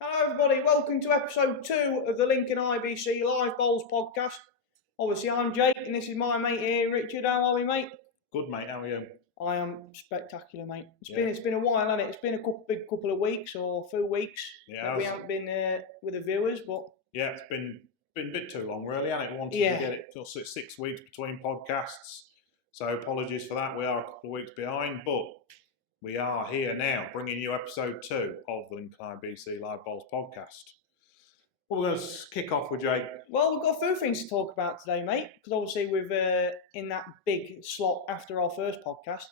Hello everybody, welcome to episode 2 of the Lincoln IBC Live Bowls podcast. Obviously I'm Jake and this is my mate here, Richard. How are we, mate? Good, mate. How are you? I am spectacular, mate. It's been a while, hasn't it? It's been a big couple of weeks or a few weeks. Yeah, we haven't been with the viewers, but yeah, it's been a bit too long, really, hasn't it? We wanted to get it for 6 weeks between podcasts, so apologies for that. We are a couple of weeks behind, but we are here now, bringing you episode 2 of the Lincoln IBC Live Bowls podcast. What we're going to kick off with, Jake? Well, we've got a few things to talk about today, mate, because obviously we've, in that big slot after our first podcast,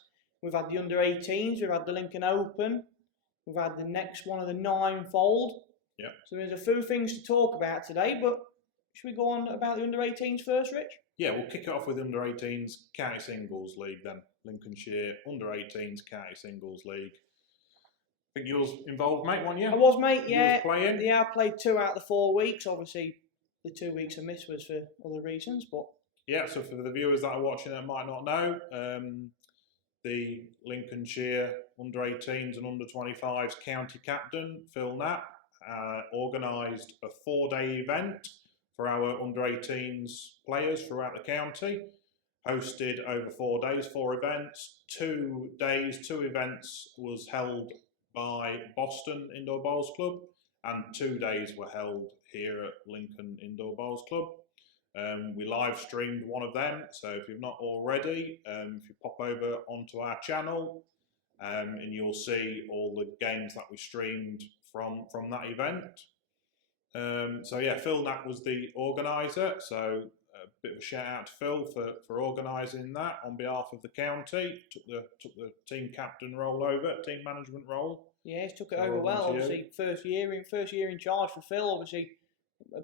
we've had the under-18s, we've had the Lincoln Open, we've had the next one of the Ninefold. Yeah. So there's a few things to talk about today, but should we go on about the under-18s first, Rich? Yeah, we'll kick it off with the under-18s County Singles League then. Lincolnshire under-18s County Singles League. I think you was involved, mate, weren't you? I was, mate, yeah. You was playing? Yeah, I played 2 out of the 4 weeks. Obviously, the 2 weeks I missed was for other reasons, but... Yeah, so for the viewers that are watching that might not know, the Lincolnshire under-18s and under-25s county captain, Phil Knapp, organised a 4-day event for our under-18s players throughout the county. Hosted over 4 days, 4 events. 2 days, 2 events was held by Boston Indoor Bowls Club, and 2 days were held here at Lincoln Indoor Bowls Club. We live streamed one of them, so if you've not already, if you pop over onto our channel, and you'll see all the games that we streamed from that event. So yeah, Phil Knapp was the organiser, so a bit of a shout out to Phil for organising that on behalf of the county. Took the team captain role over, team management role. Yeah, he's took it over well. Obviously, first year in charge for Phil. Obviously,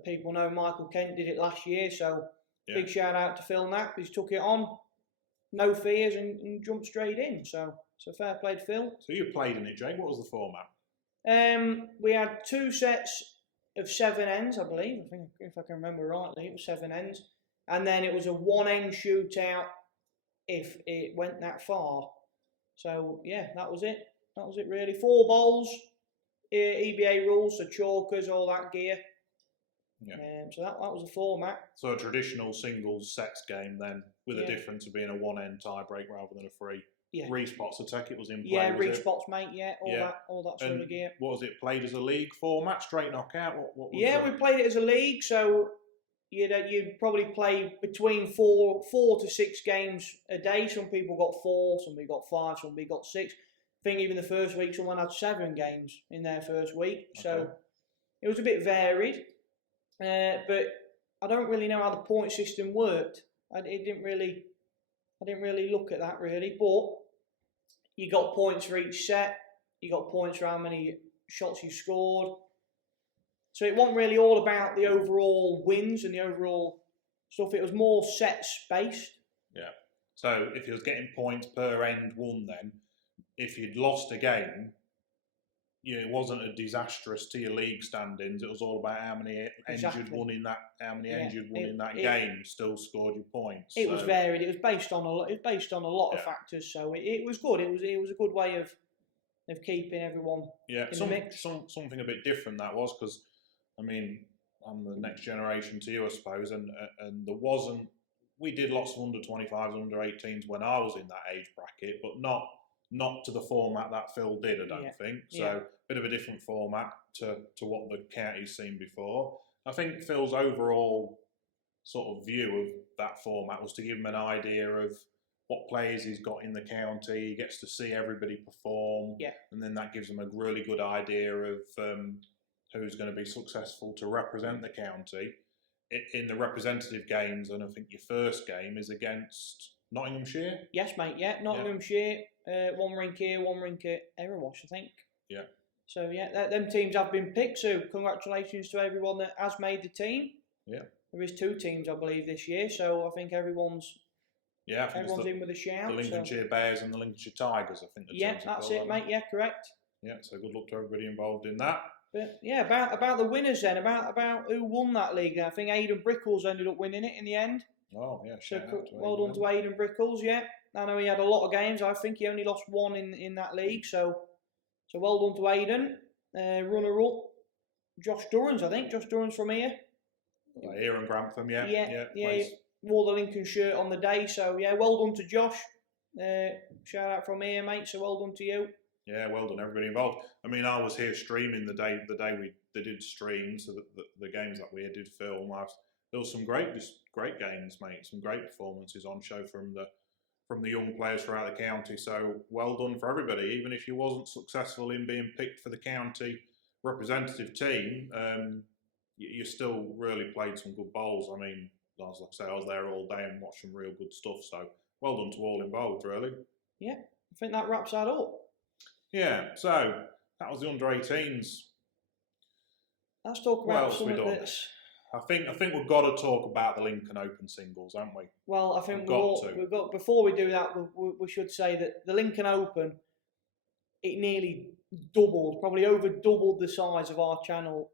people know Michael Kent did it last year, so big shout out to Phil Knapp. He's took it on, no fears, and jumped straight in. So fair play to Phil. So you played in it, Jake. What was the format? We had 2 sets of 7 ends, I believe. I think, if I can remember rightly, it was 7 ends. And then it was a 1-end shootout if it went that far. So, yeah, that was it. That was it, really. 4 bowls, EBA rules, so chalkers, all that gear. Yeah. So that was the format. So a traditional singles sets game then, with a difference of being a 1-end tiebreak rather than a free. Yeah. Respots, I take it was in play. Yeah, respots, mate. Yeah, all that sort of gear. What was it? Played as a league format, straight knockout. What was we played it as a league. So you'd probably play between 4 to 6 games a day. Some people got 4, some people got 5, some people got 6. I think even the first week someone had 7 games in their first week. Okay. So it was a bit varied. But I don't really know how the point system worked. I didn't really look at that really, but you got points for each set. You got points for how many shots you scored. So it wasn't really all about the overall wins and the overall stuff. It was more sets based. Yeah. So if you was getting points per end won, then if you'd lost a game, it wasn't a disastrous to your league standings. It was all about how many ends you'd won in that, game still scored your points. It was varied. It was based on a lot of factors. So it was good. It was a good way of keeping everyone in the mix. Something a bit different that was, because I mean, I'm the next generation to you, I suppose, and there wasn't. We did lots of under-25s, under-18s when I was in that age bracket, but not to the format that Phil did, I don't think. So bit of a different format to what the county's seen before. I think Phil's overall sort of view of that format was to give him an idea of what players he's got in the county. He gets to see everybody perform, and then that gives him a really good idea of who's going to be successful to represent the county in the representative games. And I think your first game is against Nottinghamshire. Yes, mate. Yeah, Nottinghamshire. 1 rink here, 1 rink at Erewash, I think. Yeah. So them teams have been picked. So congratulations to everyone that has made the team. Yeah. There is 2 teams, I believe, this year. So I think everyone's in with a shout. The Lincolnshire Bears and the Lincolnshire Tigers, I think. That's it, mate. Yeah, correct. Yeah. So good luck to everybody involved in that. But yeah, about the winners then, about who won that league. I think Aidan Brickles ended up winning it in the end. Oh yeah, so well done to Aidan Brickles. Yeah, I know he had a lot of games. I think he only lost 1 in that league. So well done to Aidan. Runner up Josh Durrans, I think. Josh Durrans from here. Here in Grantham, yeah. Yeah. Wore the Lincoln shirt on the day, so yeah, well done to Josh. Shout out from here, mate. So well done to you. Yeah, well done everybody involved. I mean, I was here streaming the day they did stream, so the games that we did film. There was some great games, mate. Some great performances on show from the young players throughout the county. So well done for everybody. Even if you wasn't successful in being picked for the county representative team, you still really played some good bowls. I mean, like I say, I was there all day and watched some real good stuff. So well done to all involved, really. Yeah, I think that wraps that up. Yeah, so that was the under-18s. Let's talk about some of this. I think we've got to talk about the Lincoln Open singles, haven't we? Well, I think we've got. Before we do that, we should say that the Lincoln Open, it nearly doubled, probably over doubled the size of our channel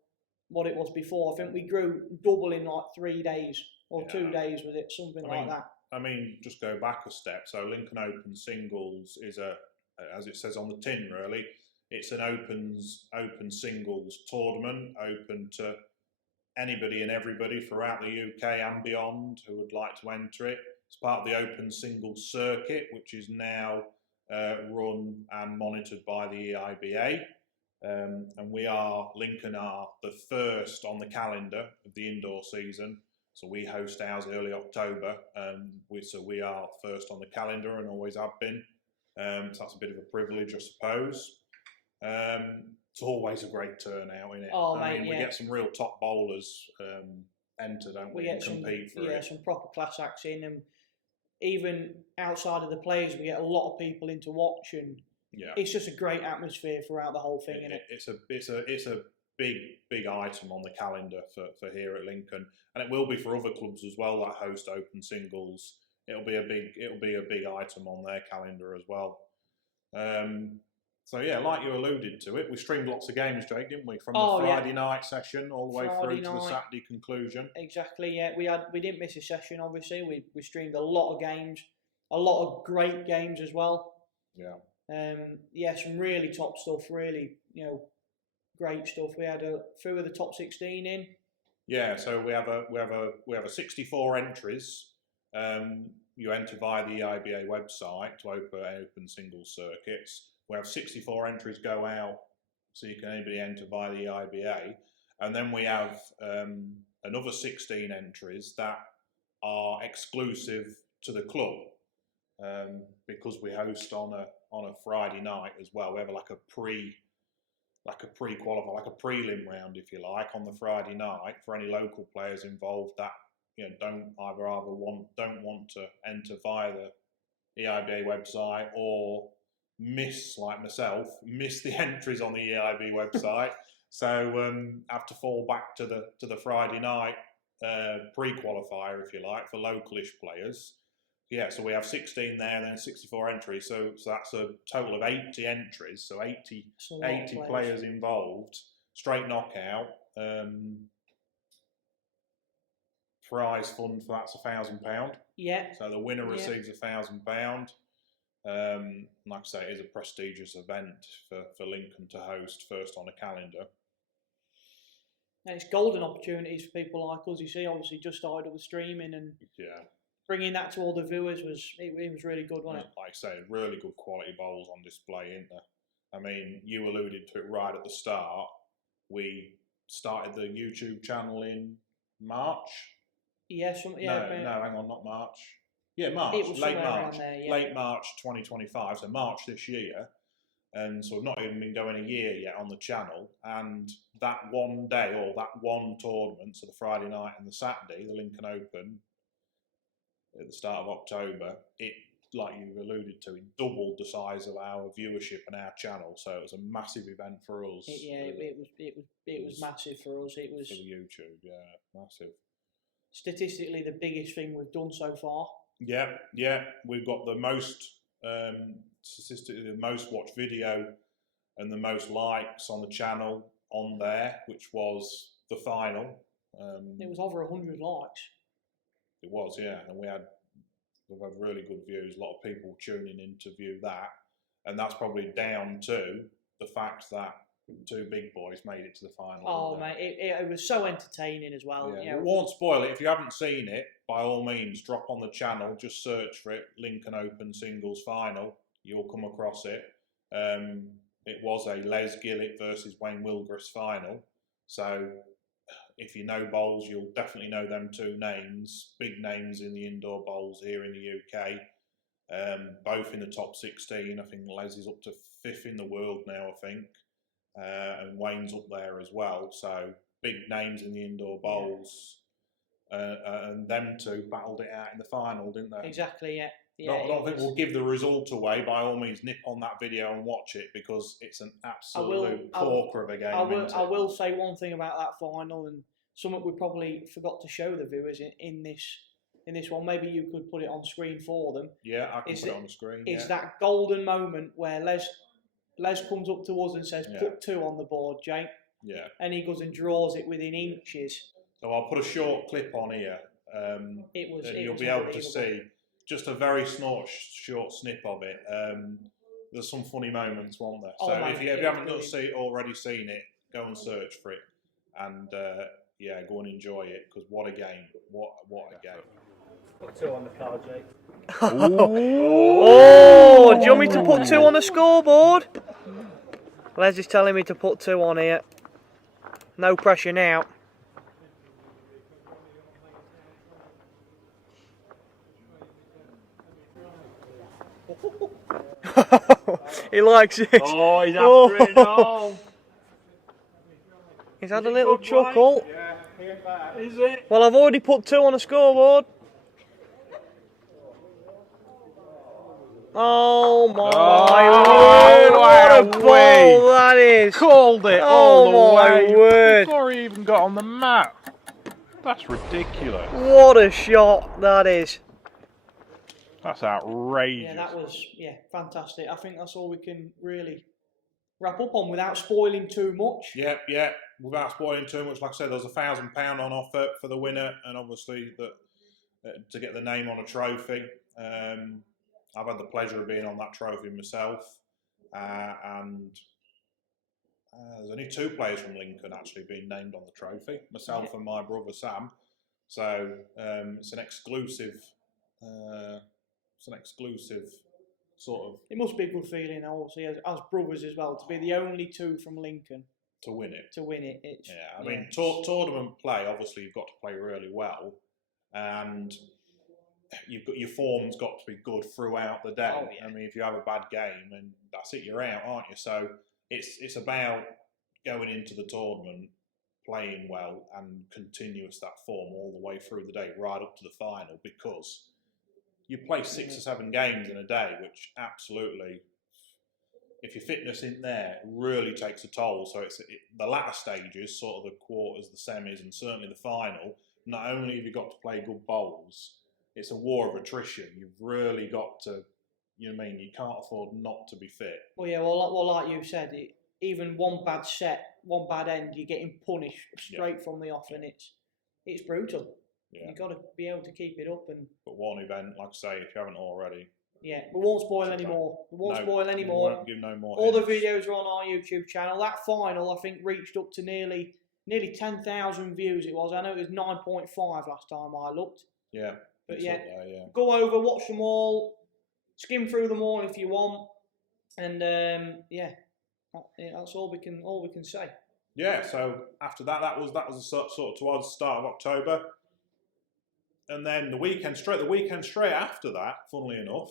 what it was before. I think we grew double in like 3 days or 2 days, was it? Something like that. I mean, just go back a step. So Lincoln Open singles is as it says on the tin, really, it's an open singles tournament, open to anybody and everybody throughout the UK and beyond who would like to enter it. It's part of the Open Singles Circuit, which is now run and monitored by the EIBA. And Lincoln are the first on the calendar of the indoor season. So we host ours early October. So we are first on the calendar and always have been. So that's a bit of a privilege, I suppose. It's always a great turnout, isn't it? Oh, I mate, mean, we get some real top bowlers enter, don't we? Get compete for it. some proper class acts in, and even outside of the players, we get a lot of people in to watch, and it's just a great atmosphere throughout the whole thing, isn't it? It's a big item on the calendar for here at Lincoln, and it will be for other clubs as well that host open singles. It'll be a big item on their calendar as well. So yeah, like you alluded to it, we streamed lots of games, Jake, didn't we? From the Friday night session all the way through to the Saturday conclusion. Exactly, yeah. We didn't miss a session, obviously. We streamed a lot of games, a lot of great games as well. Yeah. Some really top stuff, really, great stuff. We had a few of the top 16 in. Yeah, so we have 64 entries. You enter via the EIBA website to open singles circuits. We have 64 entries go out, so you can anybody enter via the EIBA, and then we have another 16 entries that are exclusive to the club because we host on a Friday night as well. We have like a pre-qualifier, like a prelim round, if you like, on the Friday night for any local players involved that don't want to enter via the EIBA website or miss the entries on the EIB website, so have to fall back to the Friday night pre-qualifier, if you like, for localish players. Yeah, so we have 16 there, and then 64 entries. So that's a total of 80 entries. So 80 players involved. Straight knockout. Prize fund for that's £1,000. Yeah. So the winner receives £1,000. Like I say, it is a prestigious event for Lincoln to host first on a calendar. And it's golden opportunities for people like us. You see, obviously just started with streaming, and bringing that to all the viewers was really good, wasn't it? Like I say, really good quality bowls on display, isn't there? I mean, you alluded to it right at the start. We started the YouTube channel in March. Yes, no, hang on, not March. Yeah, March, late March 2025, so March this year. And so we've not even been going a year yet on the channel. And that one day, or that one tournament, so the Friday night and the Saturday, the Lincoln Open, at the start of October, it, like you alluded to, it doubled the size of our viewership and our channel. So it was a massive event for us. It was massive for us. It was for YouTube, massive. Statistically, the biggest thing we've done so far. Yeah, we've got the most statistically the most watched video and the most likes on the channel on there, which was the final. It was over 100 likes. It was, yeah, and we've had really good views. A lot of people tuning in to view that, and that's probably down to the fact that two big boys made it to the final. Oh, mate, it was so entertaining as well. Yeah. You know. We won't spoil it. If you haven't seen it, by all means, drop on the channel. Just search for it, Lincoln Open Singles Final. You'll come across it. It was a Les Gillett versus Wayne Wilgris final. So if you know bowls, you'll definitely know them two names. Big names in the indoor bowls here in the UK. Both in the top 16. I think Les is up to 5th in the world now, I think. And Wayne's up there as well. So big names in the indoor bowls. And them two battled it out in the final, didn't they? Exactly, yeah. I don't think we'll give the result away. By all means, nip on that video and watch it, because it's an absolute corker of a game. I will say one thing about that final, and something we probably forgot to show the viewers in this one. Maybe you could put it on screen for them. Yeah, I can put it on the screen. It's that golden moment where Les comes up to us and says, "Put 2 on the board, Jake." Yeah. And he goes and draws it within inches. So I'll put a short clip on here. You'll be able to see just a very short snip of it. There's some funny moments, won't there? So if you haven't already seen it, go and search for it, and go and enjoy it, because what a game! What a game! Put 2 on the card, Jake. Oh, do you want me to put 2 on the scoreboard? Les is telling me to put 2 on here. No pressure now. He likes it. Oh, he's after it now. He's had a little chuckle. Yeah, is it? Well, I've already put 2 on the scoreboard. Oh my word! What a ball that is! Called it Oh all the my way word! before he even got on the mat. That's ridiculous. What a shot that is! That's outrageous. Yeah, that was fantastic. I think that's all we can really wrap up on without spoiling too much. Yeah. Without spoiling too much, like I said, there's £1,000 on offer for the winner, and obviously to get the name on a trophy. I've had the pleasure of being on that trophy myself, and there's only 2 players from Lincoln actually being named on the trophy, myself and my brother Sam. So it's an exclusive. Sort of. It must be a good feeling, obviously, as brothers as well, to be the only 2 from Lincoln to win it. It's, I mean, tournament play. Obviously, you've got to play really well, and your form's got to be good throughout the day. Oh, yeah. I mean, if you have a bad game, and that's it, you're out, aren't you? So it's about going into the tournament playing well and continuous that form all the way through the day, right up to the final, because you play 6 or 7 games in a day, which absolutely, if your fitness isn't there, really takes a toll. So the latter stages, sort of the quarters, the semis, and certainly the final, not only have you got to play good bowls, it's a war of attrition. You've really got to, you can't afford not to be fit. Well, yeah, well, like you said, even one bad set, one bad end, you're getting punished straight from the off, and it's brutal. Yeah. You've got to be able to keep it up. But one event, like I say, if you haven't already. Yeah, we won't spoil any more. We won't We won't give no more. All the videos are on our YouTube channel. That final, I think, reached up to nearly 10,000 views. It was. I know it was 9.5 last time I looked. Yeah. But go over, watch them all, skim through them all if you want, and that's all we can say. Yeah. So after that was sort of towards the start of October. And then the weekend straight after that, funnily enough,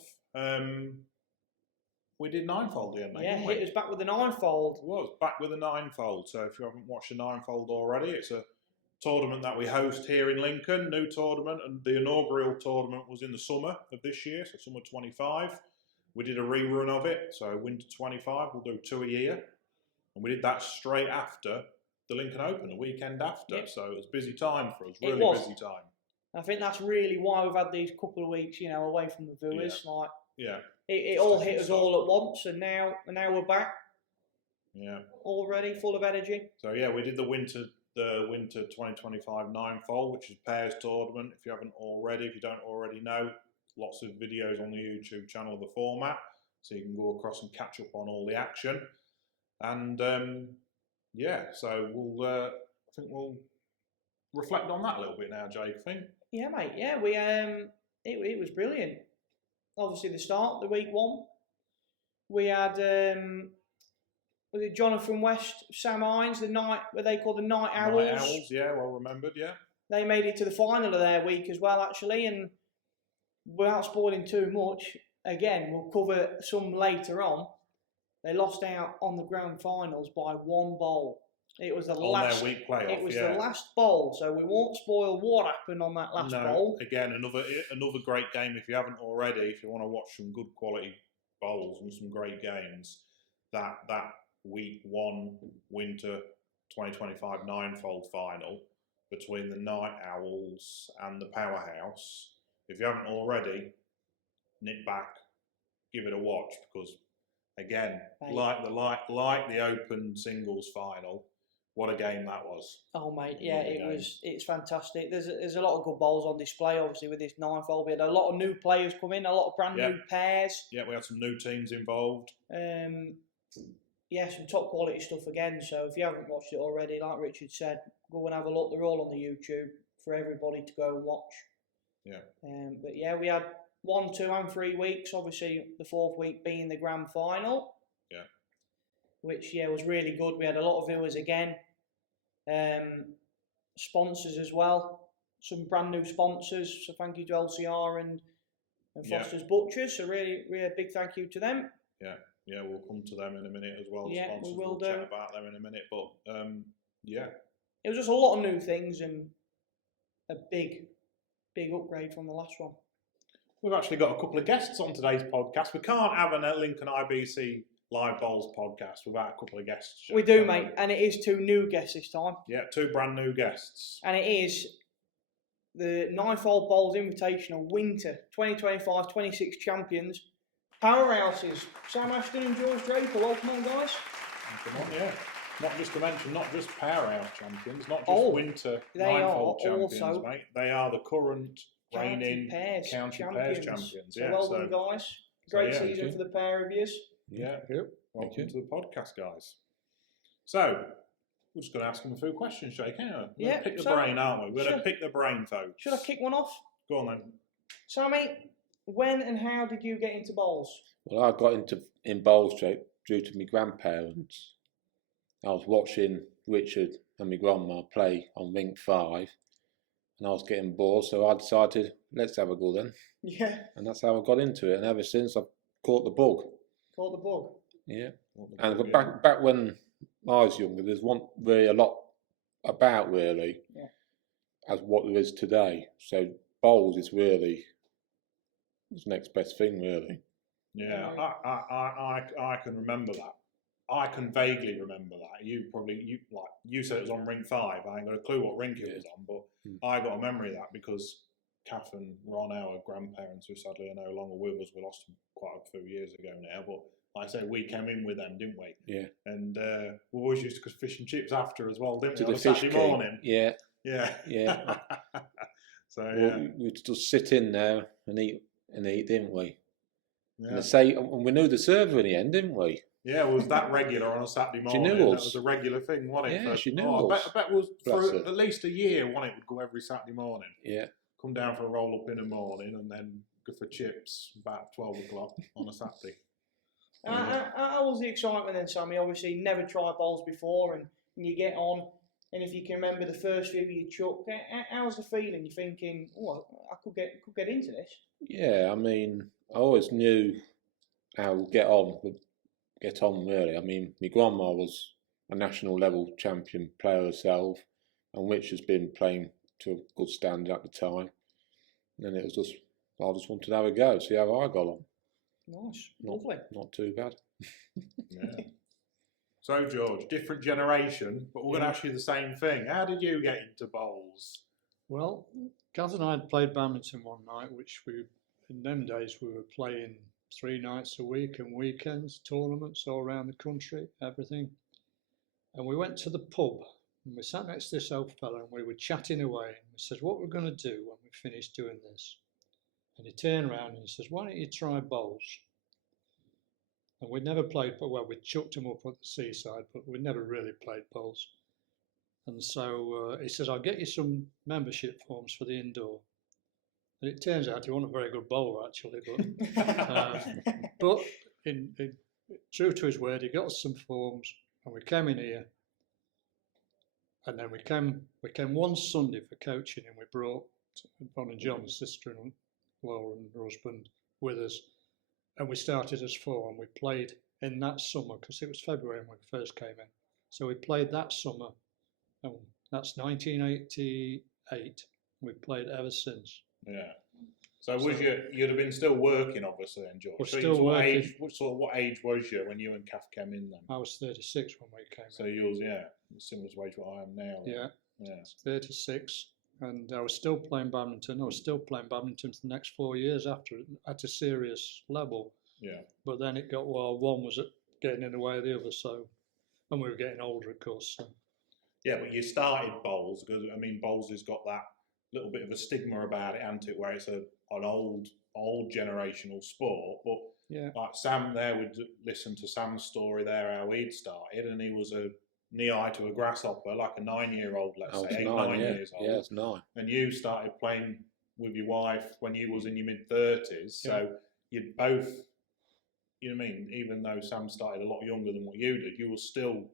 we did Ninefold, didn't we? Yeah, hit us back with the Ninefold. It was back with the Ninefold. So if you haven't watched the Ninefold already, it's a tournament that we host here in Lincoln, new tournament, and the inaugural tournament was in the summer of this year, so summer 25. We did a rerun of it, so winter 25, we'll do 2 a year. And we did that straight after the Lincoln Open, the weekend after. Yep. So it was busy time for us, really busy time. I think that's really why we've had these couple of weeks, away from the viewers. Yeah. It all hit us all at once, and now we're back. Yeah. All ready, full of energy. So yeah, we did the winter 2025 Ninefold, which is pairs tournament. If you don't already know, lots of videos on the YouTube channel of the format, so you can go across and catch up on all the action. And yeah, so I think we'll reflect on that a little bit now, Jake. I think. Yeah, mate. Yeah, we it was brilliant. Obviously, the start, the week one, we had was it Jonathan West, Sam Hines, the night where they called the Night Owls. Night Owls, yeah, well remembered, yeah. They made it to the final of their week as well, actually, and without spoiling too much, again, we'll cover some later on. They lost out on the grand finals by 1 bowl. It was the last their week playoff. It was yeah. the last bowl, so we won't spoil what happened on that last bowl. Again, another great game. If you haven't already, if you want to watch some good quality bowls and some great games, that week one winter 2025 Ninefold final between the Night Owls and the Powerhouse. If you haven't already, nip back, give it a watch, because again, like the Open Singles final, what a game that was. Oh mate, yeah, it's fantastic. There's a lot of good bowls on display, obviously, with this Ninefold. We had a lot of new players come in, a lot of brand new pairs. Yeah, we had some new teams involved. Yeah, some top quality stuff again. So if you haven't watched it already, like Richard said, go and have a look. They're all on the YouTube for everybody to go and watch. Yeah. But yeah, we had 1, 2 and 3 weeks. Obviously, the 4th week being the grand final. Yeah. Which was really good. We had a lot of viewers again. Sponsors as well. Some brand new sponsors. So thank you to LCR and Foster's Butchers. So really, really a big thank you to them. Yeah. Yeah, we'll come to them in a minute as well. Yeah, sponsors, we will do. Chat about them in a minute, but yeah. It was just a lot of new things and a big upgrade from the last one. We've actually got a couple of guests on today's podcast. We can't have a Lincoln IBC Live Bowls podcast without a couple of guests. We do, mate, and it is 2 new guests this time. Yeah, 2 brand new guests. And it is the Ninefold Bowls Invitational Winter 2025-26 champions, Powerhouses, Sam Ashton and George Draper. Welcome on, guys. Come on, yeah. Not just to mention, not just Powerhouse champions, not just Winter Ninefold champions, also mate. They are the current reigning County Pairs champions. So yeah, well done, guys. Great season for the pair of yous. Yeah, welcome to the podcast, guys. So, we're just going to ask them a few questions, Jake. We're going to pick the brain, aren't we? We're going to pick the brain, folks. Should I kick one off? Go on then. Sammy, when and how did you get into bowls? Well, I got in bowls, Jake, due to my grandparents. I was watching Richard and my grandma play on Rink 5, and I was getting bored, so I decided, let's have a go then. Yeah. And that's how I got into it, and ever since I've caught the bug. Caught the bug? Yeah. And back when I was younger, there's one really a lot about really as what there is today. So bowls is really the next best thing, really. Yeah, I can remember that. I can vaguely remember that. You said it was on Ring 5. I ain't got a clue what rink it was on, but I got a memory of that because Kath and Ron, our grandparents, who sadly are no longer with us, we lost them quite a few years ago now. But like I say, we came in with them, didn't we? Yeah. And we always used to go fish and chips after as well, didn't we? On a Saturday morning. Yeah. Yeah. Yeah. So we'd just sit in there and eat, didn't we? Yeah. And we knew the server in the end, didn't we? Yeah, it was that regular on a Saturday morning. She knew us. That was a regular thing, wasn't it? Yeah, she knew us. I bet it was for at least a year, wasn't it? Would go every Saturday morning. Yeah. Come down for a roll up in the morning and then go for chips about 12 o'clock on a Saturday. How was the excitement then, Sammy? Obviously, never tried bowls before, and you get on, and if you can remember the first few you chucked, how's the feeling? You're thinking, oh, I could get into this. Yeah, I mean, I always knew how to get on really. I mean, my grandma was a national level champion player herself, and Rich has been playing to a good standard at the time. And it was just, I just wanted to have a go, see how I got on. Nice, lovely. Not too bad. Yeah. So, George, different generation, but we're going to ask you the same thing. How did you get into bowls? Well, Gaz and I had played badminton one night, which in them days we were playing 3 nights a week and weekends, tournaments all around the country, everything. And we went to the pub and we sat next to this old fella and we were chatting away. And we said, what we're going to do when we finish doing this? And he turned around and he says, why don't you try bowls? And we never played, but well, we chucked them up at the seaside, but we never really played bowls. And so he says, I'll get you some membership forms for the indoor. And it turns out he wasn't a very good bowler, actually, but in true to his word, he got us some forms, and we came in here. And then we came one Sunday for coaching, and we brought Bon and John's sister and Laura and her husband with us. And we started as 4, and we played in that summer, because it was February when we first came in. So we played that summer, and that's 1988. We've played ever since. Yeah. So you'd have been still working, obviously, then, George? We're So still working. What age was you when you and Kath came in then? I was 36 when we came So in. yours, similar to age what I am now. Yeah. Yeah. 36. And I was still playing badminton. I was still playing badminton for the next 4 years after, at a serious level. Yeah. But then it got, well, one was getting in the way of the other, so, and we were getting older, of course. So. Yeah, but you started bowls, because, I mean, bowls has got that little bit of a stigma about it, hasn't it, where it's an old generational sport. But yeah, like Sam there, we'd listen to Sam's story there, how he'd started, and he was a knee-high to a grasshopper, like a 9-year-old, let's say, 9 years old. Yeah, it's 9. And you started playing with your wife when you was in your mid-30s, so you'd both, you know what I mean, even though Sam started a lot younger than what you did, you were still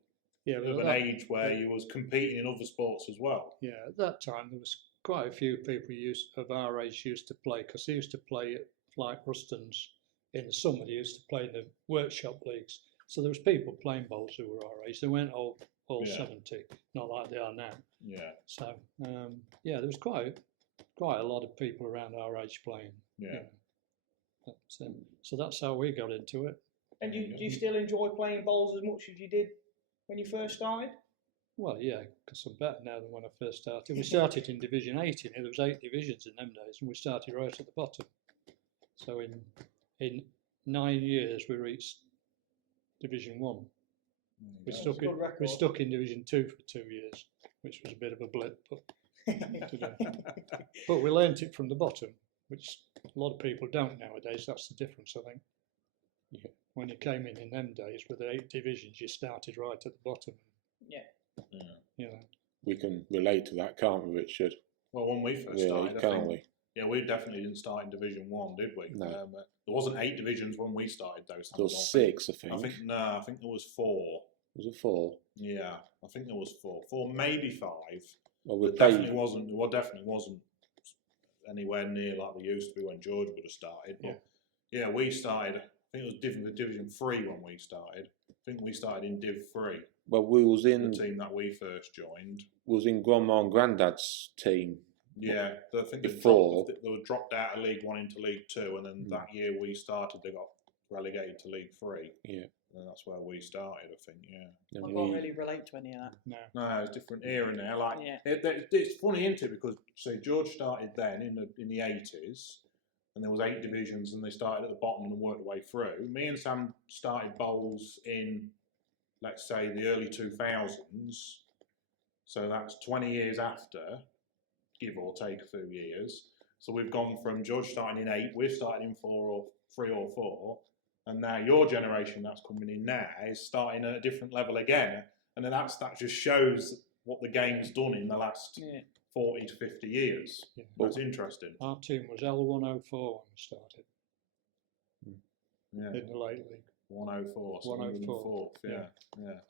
of an age where you was competing in other sports as well. Yeah, at that time there was quite a few people of our age used to play, because they used to play at like Ruston's in the summer. They used to play in the workshop leagues. So there was people playing bowls who were our age. They weren't all 70, not like they are now. Yeah. So there was quite a lot of people around our age playing. Yeah. But, so that's how we got into it. And do you still enjoy playing bowls as much as you did when you first started? Well, yeah, because I'm better now than when I first started. We started in Division 8 in here. There was 8 divisions in them days, and we started right at the bottom. So in 9 years, we reached Division 1. We stuck in Division 2 for 2 years, which was a bit of a blip, but we learnt it from the bottom, which a lot of people don't nowadays. That's the difference, I think. Yeah. When you came in them days with the 8 divisions, you started right at the bottom. Yeah. You know. We can relate to that, can't we, Richard? Well, when we first started, can't we? Yeah, we definitely didn't start in Division 1, did we? No. There wasn't 8 divisions when we started, though. There was 6, I think. I think there was 4. Was it 4? Yeah, I think there was 4. 4, maybe 5. Well, we definitely wasn't anywhere near like they used to be when George would have started. But yeah, we started. I think it was Division 3 when we started. I think we started in Div 3. Well, we was in the team that we first joined. Was in Grandma and Granddad's team. Yeah, I think before they were dropped out of League 1 into League 2, and then that year we started, they got relegated to League 3. Yeah, and that's where we started, I think. Yeah, I can't really relate to any of that. No, it's different era now. Like, it's funny, isn't it? Because say George started then in the 80s, and there was 8 divisions, and they started at the bottom and worked their way through. Me and Sam started bowls in, let's say, the early 2000s. So that's 20 years after, give or take a few years. So we've gone from George starting in 8, we're starting in 3 or 4, and now your generation that's coming in now is starting at a different level again. And then that just shows what the game's done in the last 40 to 50 years. Yeah. That's interesting. Our team was L104 when we started. Yeah. In the late league. 104. So 104. Yeah.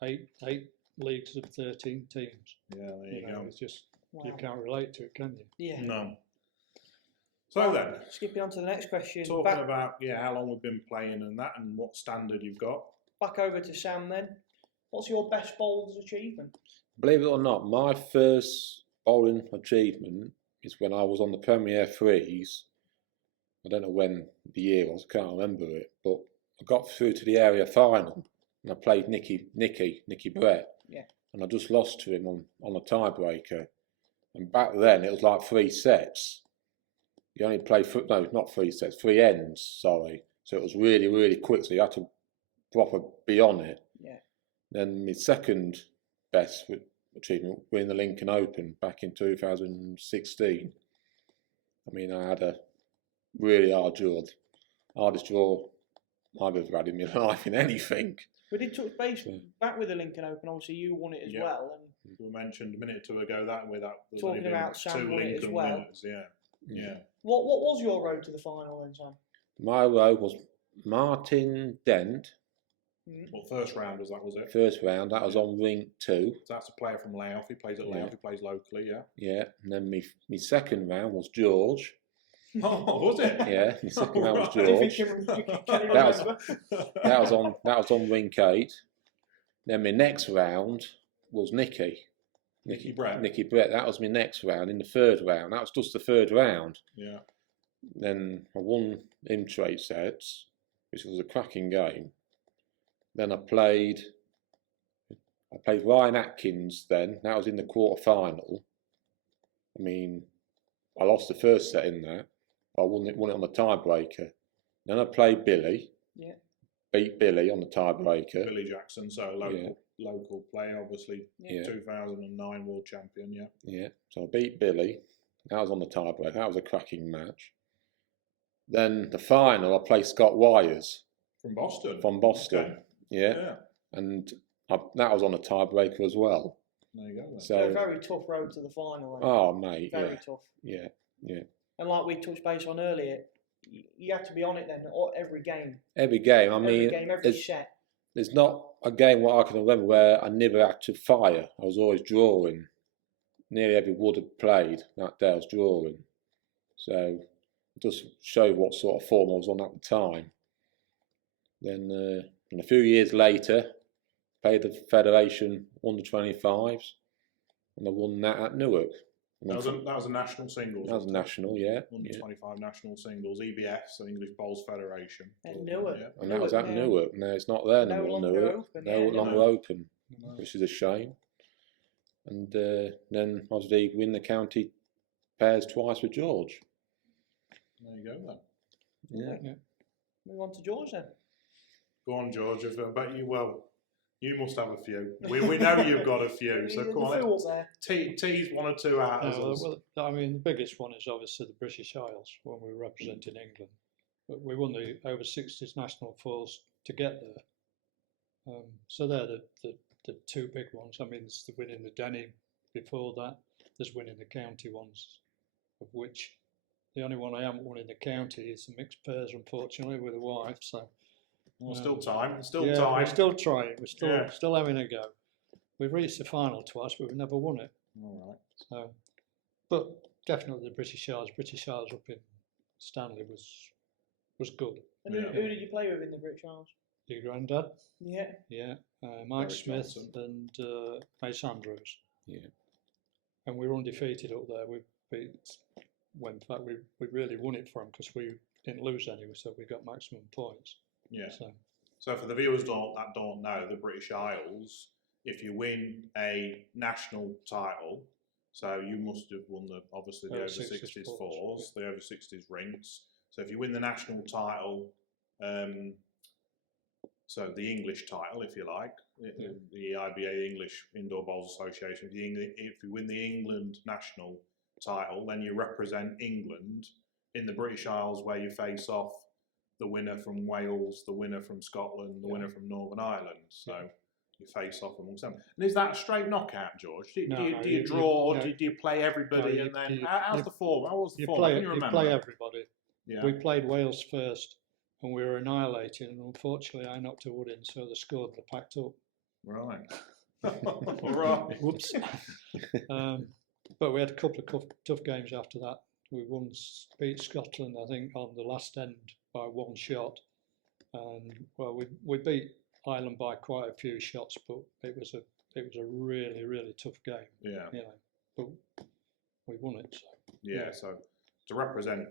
8 leagues of 13 teams. Yeah, there you go. It's just, you can't relate to it, can you? Yeah. No. So then, skipping on to the next question. Talking about how long we've been playing and that, and what standard you've got. Back over to Sam then. What's your best bowler's achievement? Believe it or not, my first bowling achievement is when I was on the Premier Threes. I don't know when the year was, I can't remember it, but I got through to the area final and I played Nicky Brett. Yeah. And I just lost to him on a tiebreaker. And back then it was like 3 sets. You only play, not 3 sets, 3 ends, sorry. So it was really, really quick, so you had to proper be on it. Yeah. Then my second best achievement, winning the Lincoln Open back in 2016. I mean, I had a really hardest draw I've ever had in my life in anything. We did touch base So- back with the Lincoln Open. Obviously, you won it as Yeah. well. And We mentioned a minute or two ago that without Talking about Sam won it as well. winners, yeah. what was your road to the final then, Sam? My row was Martin Dent, Well, first round was it? first round. That was on rink 2. So that's a player from Laos. He plays at Yeah. Laos. He plays locally, yeah. Yeah, and then my second round was George. Oh, was it? Yeah, my second round was Right. Do you think George. you can That was- remember? That was on rink 8. Then my next round was Nicky Brett. Nicky Brett. That was my next round. In the third round, that was just the third round. Yeah. Then I won him straight sets, which was a cracking game. Then I played Ryan Atkins then. That was in the quarter final. I mean, I lost the first set in that. I won it on the tiebreaker. Then I played Billy. Yeah. Beat Billy on the tiebreaker. Billy Jackson, so local player, obviously. Yeah. 2009 world champion, yeah. Yeah. So I beat Billy. That was on the tiebreaker. That was a cracking match. Then the final, I played Scott Wires From Boston. from Boston. Okay. Yeah. And that was on a tiebreaker as well. There you go. Then. A So, very tough road to the final. Then. oh mate, Very tough. yeah. And like we touched base on earlier, you have to be on it then, every game. Every game. I Every mean, game, every it's- set. there's not a game what I can remember where I never had to fire. I was always drawing. Nearly every wood I played that day I was drawing. So it just showed what sort of form I was on at the time. Then and a few years later, played the Federation under 25s, and I won that at Newark. That was a national singles. That was a national, yeah. Under yeah. 25 national singles, EBF, so English Bowls Federation. At Newark. Yeah. And that was at Newark, Newark. No, it's not there No anymore. longer Newark. open, No yeah, longer no. open, which is a shame. And then obviously win the county pairs twice with George. There you go then. Yeah. Move on to George then. Go on, George. I bet you must have a few. We know you've got a few, so There's come a few on. up there. Tease one or two out as us. Well, I mean, the biggest one is obviously the British Isles when we were representing England. But we won the over 60s national fours to get there. So they're the two big ones. I mean, there's the winning the Denny before that. There's winning the county ones, of which the only one I haven't won in the county is the mixed pairs, unfortunately, with a wife. So Well, still time. Still yeah, time. we're still trying. We're Yeah. still having a go. We've reached the final twice, but we've never won it. All right. So, but definitely the British Isles up in Stanley was good. And Yeah. who did you play with in the British Isles? Your granddad, Yeah. yeah, Mike Eric Smith Johnson. and Mace Andrews. Yeah. And we were undefeated up there. We beat. Well, in fact, we really won it for them because we didn't lose any, so we got maximum points. Yeah. So For the viewers that don't know, the British Isles, if you win a national title, so you must have won obviously the over 60s fours, the over 60s rinks. So if you win the national title, so the English title, if you like, the IBA English Indoor Bowls Association, if you win the England national title, then you represent England in the British Isles, where you face off the winner from Wales, the winner from Scotland, the winner from Northern Ireland. So you face off amongst them. And is that a straight knockout, George? Do you draw, or do you play everybody, and then how's the form? How was the form? Can you remember? You play everybody. Yeah. We played Wales first, and we were annihilated. And unfortunately, I knocked a wood in, so the score they packed up. Right. All right. Whoops. But we had a couple of tough games after that. We beat Scotland, I think, on the last end by one shot. And well, we beat Ireland by quite a few shots, but it was a really, really tough game. Yeah. You know, but we won it. So. Yeah. So to represent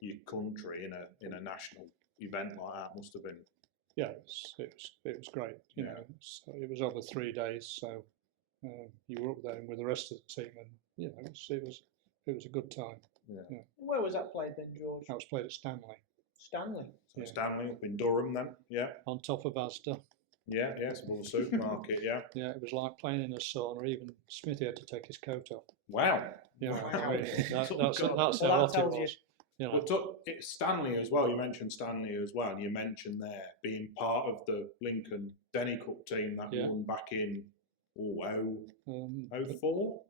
your country in a national event like that must have been. Yeah, it was great. You know, so it was over 3 days. So you were up there with the rest of the team, and you know, it was a good time. Yeah. Where was that played then, George? That was played at Stanley, Stanley. So Stanley up in Durham then. Yeah. on top of Asda. Yeah. Yeah. It's above a supermarket. Yeah. Yeah, it was like playing in a sauna. Even Smithy had to take his coat off. Wow. You know, Wow. I mean, that's Oh, God. how Well, hot that it tells you was. You know, Well, it's Stanley as well. You mentioned Stanley as well, and you mentioned there being part of the Lincoln Denny Cup team that Yeah. won back in 04.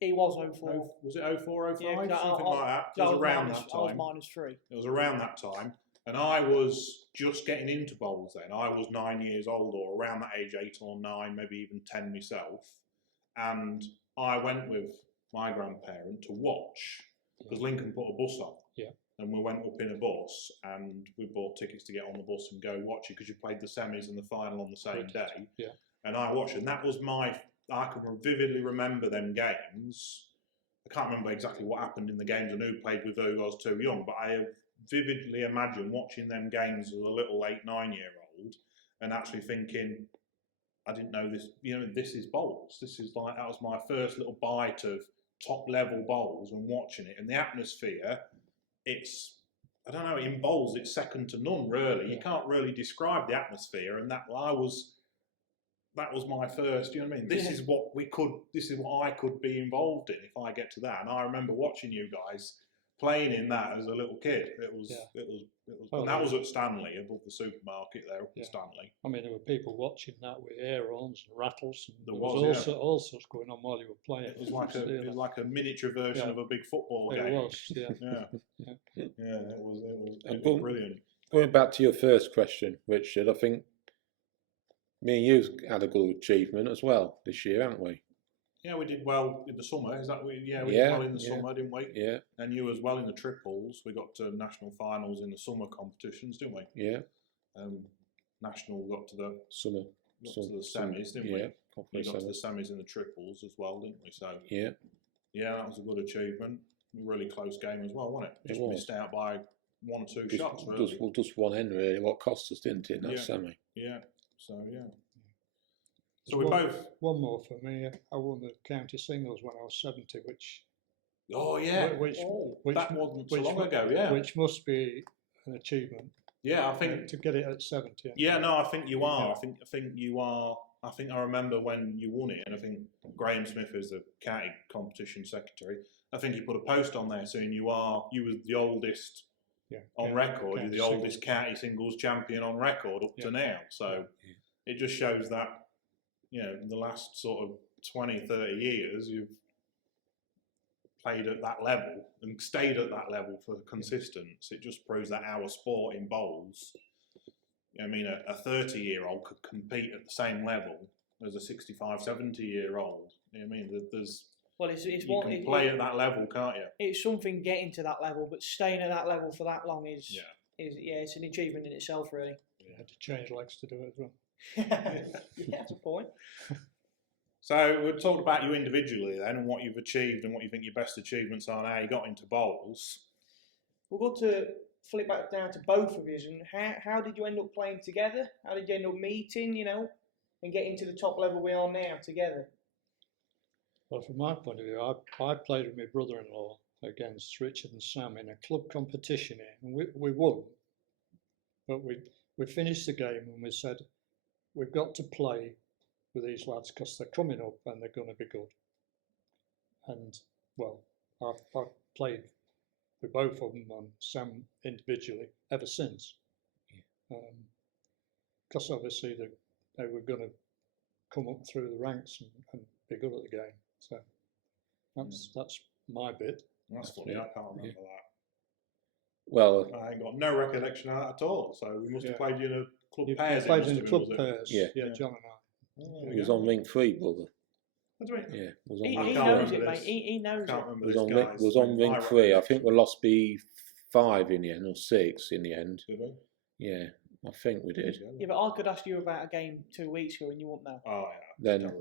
He was 04. Was it 04, 05? Yeah, 'cause Something I- like that. I It was was around minus- that I was time. -3. It was around that time, and I was just getting into bowls then. I was 9 years old, or around that age, 8 or 9, maybe even 10 myself. And I went with my grandparent to watch because Lincoln put a bus on. Yeah. And we went up in a bus, and we bought tickets to get on the bus and go watch it because you played the semis and the final on the same Correct. day. Yeah. And I watched, and that was I can vividly remember them games. I can't remember exactly what happened in the games and who played with who. I was too young, but I vividly imagine watching them games as a little 8, 9-year-old and actually thinking, I didn't know this. This is bowls. This is like, that was my first little bite of top level bowls and watching it, and the atmosphere. I don't know, in bowls it's second to none really. Yeah. You can't really describe the atmosphere, and that was my first, you know what I mean? This is what I could be involved in if I get to that. And I remember watching you guys playing in that as a little kid. It was Oh, and that yeah. was at Stanley, above the supermarket there up Yeah. at Stanley. I mean, there were people watching that with air horns and rattles, and There there was, was yeah. all sorts going on while you were playing. It was like a miniature version Yeah. of a big football It game. was, yeah. Yeah. Yeah. Yeah, it was boom. brilliant. Going back to your first question, Richard, I think me and you had a good achievement as well this year, haven't we? Yeah, we did well in the summer. Is that we did Yeah, well in the yeah. summer, didn't we? Yeah, And you as well in the triples. We got to national finals in the summer competitions, didn't we? yeah. National got to the Summer. semis, didn't yeah, we? We conference got to the semis. semis in the triples as well, didn't we? So Yeah, yeah, that was a good achievement. A really close game as well, wasn't it? It Just was. missed out by 1 or 2 shots, really. just one end really. What cost us, didn't it? In that Yeah. semi. Yeah. So yeah. So There's we one- both. One more for me. I won the county singles when I was 70, which Oh yeah. which that wasn't so which long mu- ago. Yeah. which must be an achievement. Yeah, I think. To get it at 70. Yeah, no, I think you are. Yeah. I think you are. I think I remember when you won it, and I think Graham Smith is the county competition secretary. I think he put a post on there saying you were the oldest Yeah, on yeah, record. You're county the oldest singles. county singles champion on record up to Yeah. now. So it just shows that, in the last sort of 20, 30 years, you've played at that level and stayed at that level for consistency. It just proves that our sport in bowls, I mean, a 30-year-old could compete at the same level as a 65, 70-year-old. I mean, there's Well, you can play at that level, can't you? It's something getting to that level, but staying at that level for that long is Yeah. it's an achievement in itself, really. You had to change legs to do it as well. Yeah, that's a point. So we've talked about you individually then, and what you've achieved and what you think your best achievements are and how you got into bowls. We've got to flip back down to both of you. And how did you end up playing together? How did you end up meeting, and getting to the top level we are now together? Well, from my point of view, I played with my brother-in-law against Richard and Sam in a club competition here, and we won. But we finished the game and we said, we've got to play with these lads because they're coming up and they're going to be good. And, well, I've played with both of them and Sam individually ever since. Because obviously they were going to come up through the ranks and be good at the game. So that's my bit. That's funny, I can't remember that. Well, I ain't got no recollection of that at all. So we must have played in a club You pairs. played it must in have club been, was it? pairs. Yeah. John and I. Oh, he was on ring 3, brother. What do you mean? Yeah, was He on ring can't knows remember it, mate. this. He knows Can't it. remember was this, on guys. was on ring My 3. I recollection. think we lost B5 in the end, or 6 in the end. Did we? Yeah, I think we did. Yeah, but I could ask you about a game 2 weeks ago and you wouldn't know. Oh Then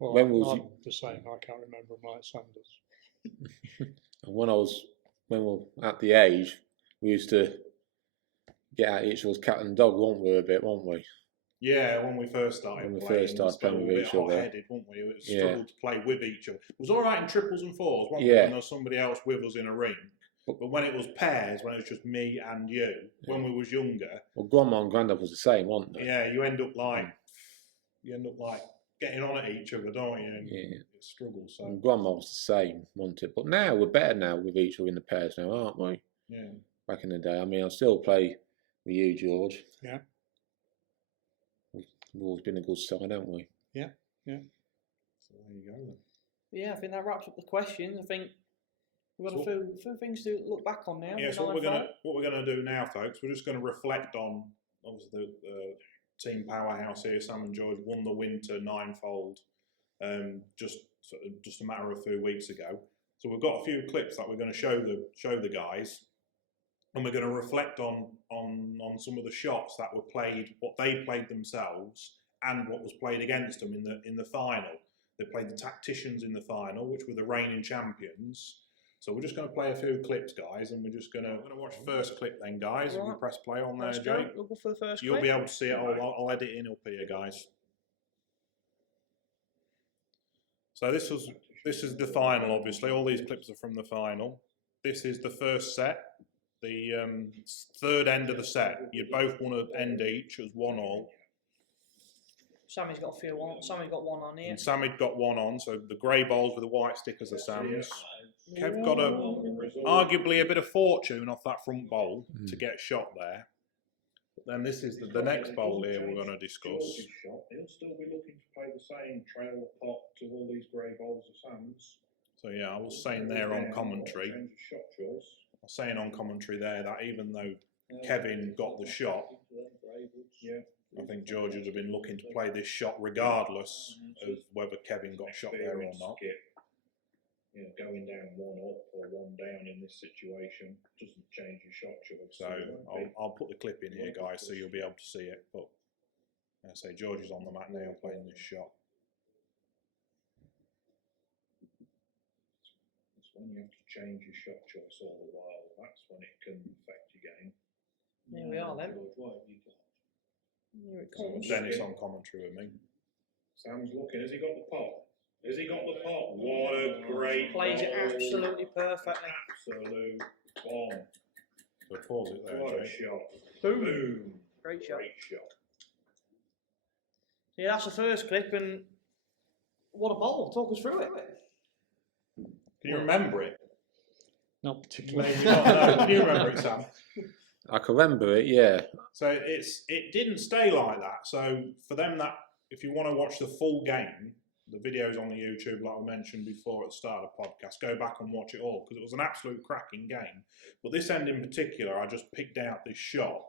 Well, When was I'm you- the same. I can't remember Mike Sanders. and when we were at the age, we used to get at each other's cat and dog, weren't we, a bit, weren't we? Yeah, when we first started When we playing, first started playing we with were a bit each other. hot-headed, weren't we? We Yeah. struggled to play with each other. It was all right in triples and fours, wasn't Yeah. when there was somebody else with us in a ring. But when it was pairs, when it was just me and you, when we was younger, Well, Grandma and Grandad was the same, weren't they? yeah, you end up like getting on at each other, don't you? And Yeah. it struggles. So And Grandma was the same, wasn't it? But now we're better now with each other in the pairs now, aren't we? yeah. Back in the day. I mean, I still play with you, George. Yeah. We've always been a good side, haven't we? Yeah. So there you go. Then. Yeah, I think that wraps up the questions. I think we've got So- a few things to look back on now. Yeah. So what we're gonna do now, folks, we're just gonna reflect on obviously the team powerhouse here. Sam and George won the winter Ninefold just a matter of a few weeks ago. So we've got a few clips that we're going to show the guys, and we're going to reflect on some of the shots that were played, what they played themselves, and what was played against them in the final. They played the Tacticians in the final, which were the reigning champions. So we're just going to play a few clips, guys, and we're going to watch the first clip then, guys. If we press play on there, Jake. We'll go for the first You'll clip. be able to see it. I'll edit in up here, guys. So this is the final, obviously. All these clips are from the final. This is the first set, the third end of the set. You both won an end each, it was 1-1. Sammy's got a few on. Sammy's got one on here. And Sammy'd got one on, so the grey bowls with the white stickers are Sam's. Kev got arguably a bit of fortune off that front bowl to get shot there. But then this is the next bowl here we're going to discuss. He'll still be looking to play the same trail pot to all these grey bowls of Sam's. So yeah, I was saying there on commentary. Change of shot choice. I was saying on commentary there that even though Kevin got the shot, I think George would have been looking to play this shot regardless of whether Kevin got shot there or not. You know, going down 1 up or 1 down in this situation doesn't change your shot choice. So I'll put the clip in here, guys, so you'll be able to see it. But I say George is on the mat now playing this shot. It's when you have to change your shot choice all the while. That's when it can affect your game. Here we are then. George, what have you got? Here it comes. Dennis on commentary with me. Sam's looking. Has he got the pot? Has he got the pot? What a great Plays it ball. absolutely perfectly. Absolute bomb. So pause it there, What a Jake. shot. Boom. Boom. Great shot. Great shot. Yeah, that's the first clip, and what a bowl. Talk us through it. Can you remember it? Not particularly. Can you remember it, Sam? I can remember it, yeah. So it didn't stay like that. So for them, that if you want to watch the full game, the videos on the YouTube, like I mentioned before at the start of the podcast, go back and watch it all because it was an absolute cracking game. But this end in particular, I just picked out this shot.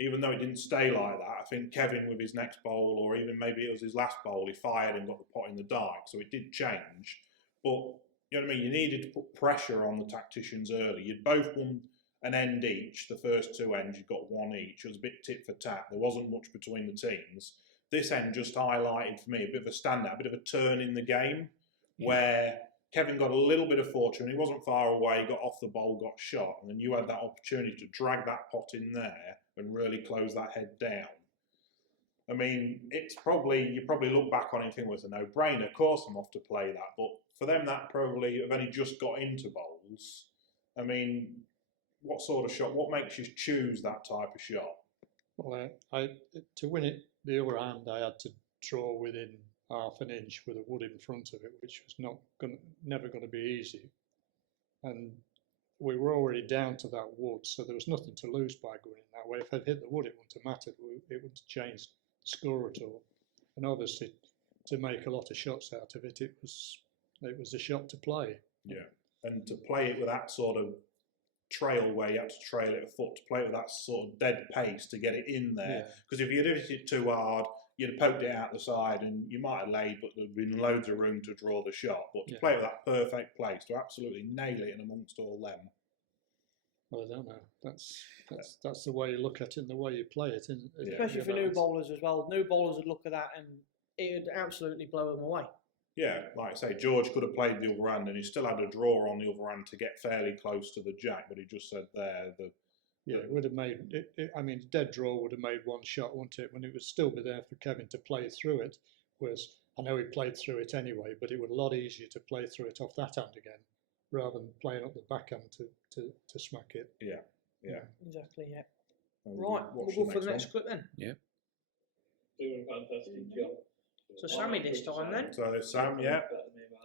Even though it didn't stay like that, I think Kevin with his next bowl, or even maybe it was his last bowl, he fired and got the pot in the dike. So it did change. But you know what I mean? You needed to put pressure on the Tacticians early. You'd both won an end each. The first 2 ends, you got 1 each. It was a bit tit for tat. There wasn't much between the teams. This end just highlighted for me a bit of a standout, a bit of a turn in the game where Kevin got a little bit of fortune. He wasn't far away, got off the bowl, got shot, and then you had that opportunity to drag that pot in there and really close that head down. I mean, you probably look back on it and think, well, it's a no-brainer. Of course I'm off to play that. But for them that probably have only just got into bowls, I mean, what sort of shot, what makes you choose that type of shot? Well, to win it the other hand, I had to draw within half an inch with a wood in front of it, which was never going to be easy. And we were already down to that wood, so there was nothing to lose by going in that way. If I'd hit the wood, it wouldn't have mattered. It wouldn't have changed the score at all. And obviously, to make a lot of shots out of it, it was a shot to play. Yeah, and to play it with that sort of trail where you had to trail it a foot, to play it with that sort of dead pace to get it in there. Because if you'd hit it too hard, you'd have poked it out the side and you might have laid, but there'd been loads of room to draw the shot. But to play it with that perfect place, to absolutely nail it in amongst all them. Well, I don't know. That's the way you look at it and the way you play it. Especially for new bowlers as well. New bowlers would look at that and it would absolutely blow them away. Yeah, like I say, George could have played the other hand and he still had a draw on the other hand to get fairly close to the jack, but he just said there it would have made it. I mean, dead draw would have made 1 shot, wouldn't it? When it would still be there for Kevin to play through it. Whereas I know he played through it anyway, but it was a lot easier to play through it off that hand again, rather than playing up the backhand to smack it. Yeah. Exactly. Yeah. So Right, we'll go for the next clip then. Yeah. Doing a fantastic job. So Sammy this time then. So there's Sam, yeah.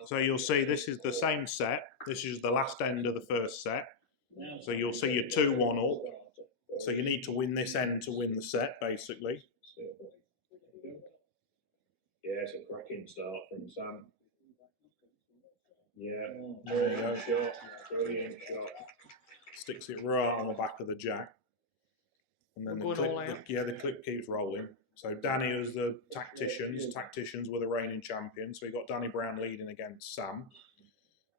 So you'll see this is the same set. This is the last end of the first set. So you'll see you're 2-1 up. So you need to win this end to win the set, basically. Yeah, it's a cracking start from Sam. Yeah, There you go. shot, brilliant shot. Sticks it right on the back of the jack. And then Going all out. the clip keeps rolling. So Danny was the tacticians. Tacticians were the reigning champions. So we got Danny Brown leading against Sam.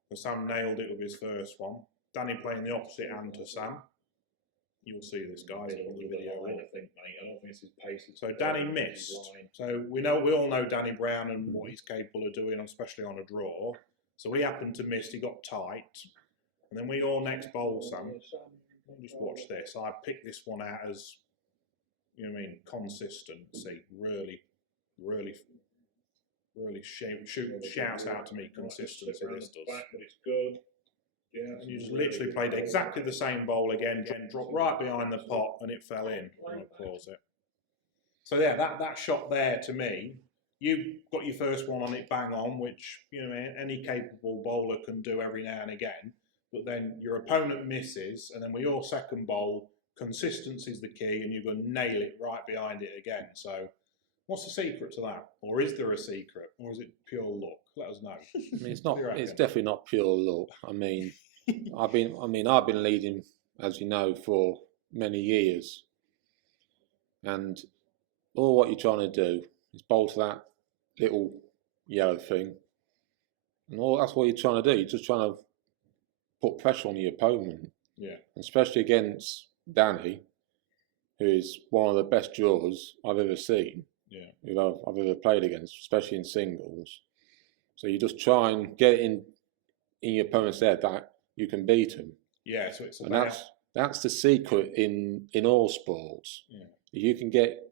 So Sam nailed it with his first one. Danny playing the opposite hand to Sam. You'll see this, guys, in the video. I think, mate. I don't think it's his pace. So Danny missed. So we all know Danny Brown and what he's capable of doing, especially on a draw. So he happened to miss. He got tight, and then we all next bowl Sam. Just watch this. I picked this one out as, you know what I mean, consistency. Really shouts out to me consistency. This does. But it's good. Yeah, And you just literally played exactly the same bowl again, dropped right behind the pot, and it fell in. I'll close it. So yeah, that shot there to me, you got your first one on it bang on, which, you know, any capable bowler can do every now and again. But then your opponent misses, and then with your second bowl, consistency is the key, and you're going to nail it right behind it again. So what's the secret to that? Or is there a secret? Or is it pure luck? Let us know. I mean, it's not. What do you It's reckon? definitely not pure luck. I mean, I've been leading, as you know, for many years, and all what you're trying to do is bowl to that little yellow thing, and all that's what you're trying to do. You're just trying to put pressure on your opponent, Yeah. especially against Danny, who is one of the best drawers I've ever seen. Yeah. Who I've ever played against, especially in singles. So you just try and get it in your opponent's head that you can beat him. Yeah, so it's And about... that's the secret in all sports. Yeah. If you can get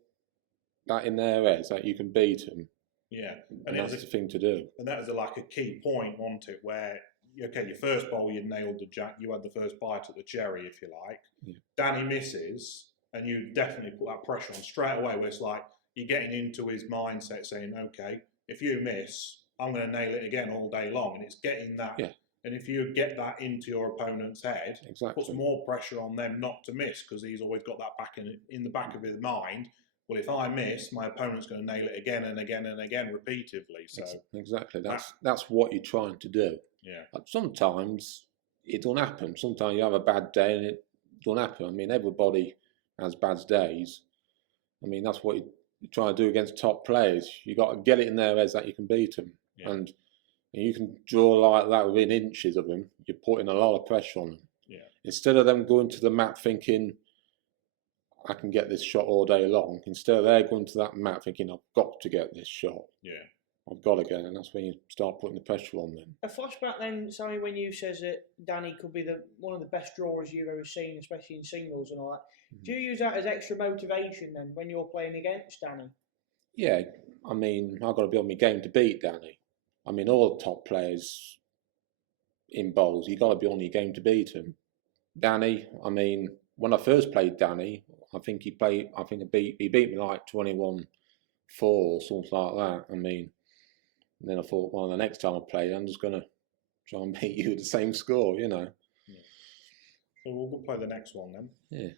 that in their heads that you can beat them, Yeah. and it that's was the thing to do. And that was like a key point, wasn't it? Where, okay, your first bowl, you nailed the jack, you had the first bite at the cherry, if you like. Yeah. Danny misses, and you definitely put that pressure on straight away, where it's like you're getting into his mindset saying, okay, if you miss, I'm going to nail it again all day long. And it's getting that. Yeah. And if you get that into your opponent's head, Exactly. puts more pressure on them not to miss, because he's always got that back in the back of his mind. Well, if I miss, my opponent's going to nail it again and again and again repeatedly. So Exactly. That's what you're trying to do. yeah, But sometimes it don't happen. Sometimes you have a bad day and it don't happen. I mean, everybody has bad days. I mean, that's what you're trying to do against top players. You got to get it in their heads that you can beat them, Yeah. and you can draw like that within inches of them. You're putting a lot of pressure on them. Yeah. Instead of them going to the mat thinking, I can get this shot all day long. Instead of they're going to that mat thinking, I've got to get this shot. yeah. I've got to get it. And that's when you start putting the pressure on them. A flashback then, Sammy, when you says that Danny could be one of the best drawers you've ever seen, especially in singles and all that. Do you use that as extra motivation then when you're playing against Danny? Yeah, I mean, I've got to be on my game to beat Danny. I mean, all the top players in bowls, you've got to be on your game to beat him. Danny, I mean, when I first played Danny, he beat me like 21-4 or something like that. I mean, and then I thought, well, the next time I play, I'm just going to try and beat you with the same score, you know. Yeah. So we'll play the next one then. Yeah.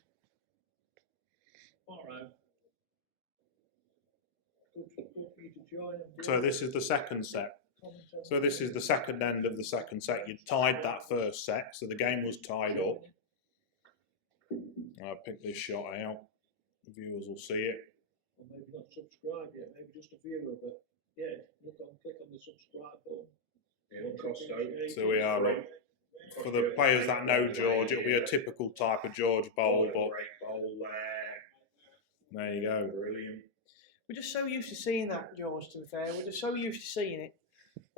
All right. Good for you to join. So this is the second set. So this is the second end of the second set. You tied that first set, so the game was tied up. I picked this shot out. The viewers will see it. Or maybe not subscribe yet, maybe just a viewer, but yeah, click on the subscribe button. Yeah, So we are up. For the players that know George, it'll be a typical type of George bowl, but great bowl there. there you go. Brilliant. We're just so used to seeing that, George, to be fair. We're just so used to seeing it.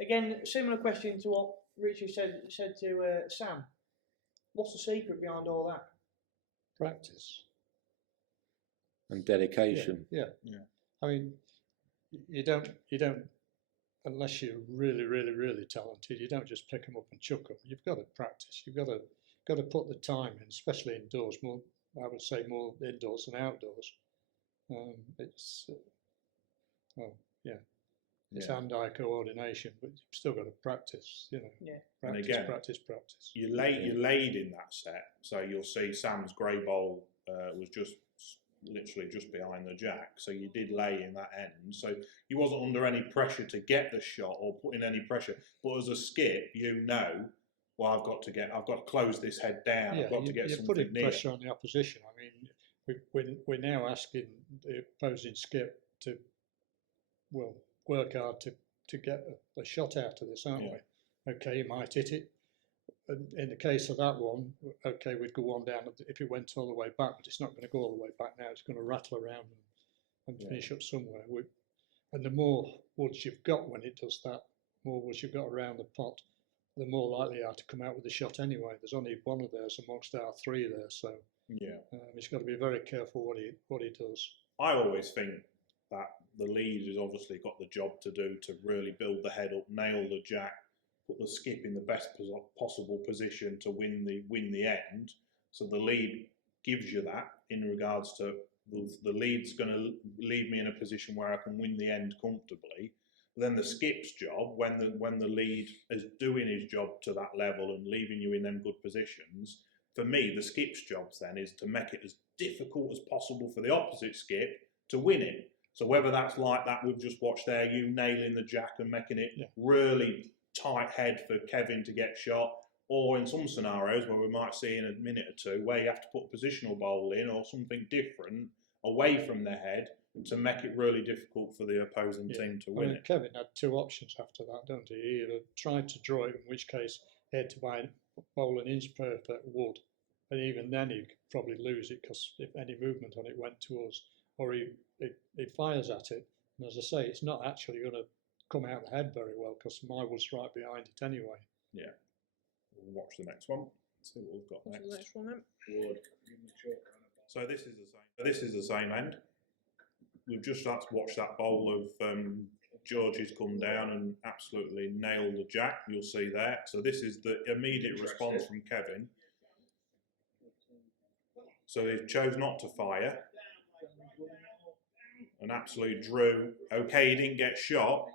Again, similar question to what Richie said to Sam. What's the secret behind all that? Practice. And dedication. Yeah. Yeah. I mean, you don't, unless you're really, really, really talented, you don't just pick them up and chuck them. You've got to practice. You've got to put the time in, especially indoors. More, I would say, more indoors than outdoors. It's Yeah. hand-eye coordination, but you've still got to practice, you know. Yeah. And Practice, again, practice. You laid in that set, so you'll see Sam's grey bowl was just literally just behind the jack, so you did lay in that end, so you wasn't under any pressure to get the shot or put in any pressure. But as a skip, you know, well, I've got to close this head down. Yeah, I've got to get you're something putting near. pressure on the opposition. I mean, we're now asking the opposing skip to, well, work hard to get a shot out of this, aren't we? Okay, you might hit it. And in the case of that one, okay, we'd go one down if it went all the way back, but it's not going to go all the way back now. It's going to rattle around and finish up somewhere. And the more woods you've got when it does that, more woods you've got around the pot, the more likely you are to come out with the shot anyway. There's only one of theirs amongst our three there, so he's got to be very careful what he does. I always think that the lead has obviously got the job to do to really build the head up, nail the jack, put the skip in the best possible position to win the end. So the lead gives you that in regards to the lead's going to leave me in a position where I can win the end comfortably. Then the skip's job, when the lead is doing his job to that level and leaving you in them good positions, for me, the skip's job then is to make it as difficult as possible for the opposite skip to win it. So whether that's like that we've just watched there, you nailing the jack and making it really tight head for Kevin to get shot, or in some scenarios where we might see in a minute or two where you have to put a positional bowl in or something different away from the head to make it really difficult for the opposing team to win it. Kevin had two options after that, don't he? He either tried to draw it, in which case he had to bowl an inch perfect wood, and even then he'd probably lose it because if any movement on it went to us, or he fires at it, and as I say, it's not actually going to come out the head very well because my wood's right behind it anyway. Yeah. We'll watch the next one. See what we've got next. The next one then. Wood. So this is the same. This is the same end. We've just watched that bowl of George's come down and absolutely nailed the jack. You'll see there. So this is the immediate response from Kevin. So he chose not to fire. An absolute drew. Okay, he didn't get shot,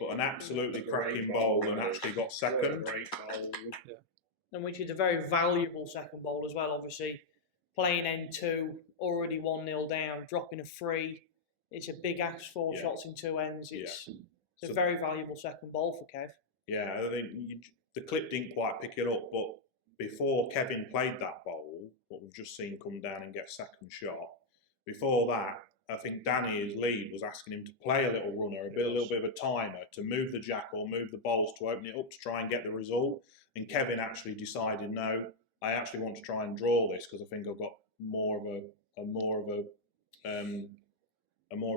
but an absolutely cracking bowl and actually got second. And which is a very valuable second bowl as well, obviously. Playing end two, already 1-0 down, dropping a 3. It's a big ask, 4 shots in 2 ends. It's a very valuable second bowl for Kev. Yeah, I think the clip didn't quite pick it up, but before Kevin played that bowl, what we've just seen come down and get second shot, before that, I think Danny, his lead, was asking him to play a little runner, a little bit of a timer, to move the jack or move the bowls to open it up to try and get the result. And Kevin actually decided, no, I actually want to try and draw this because I think I've got more of a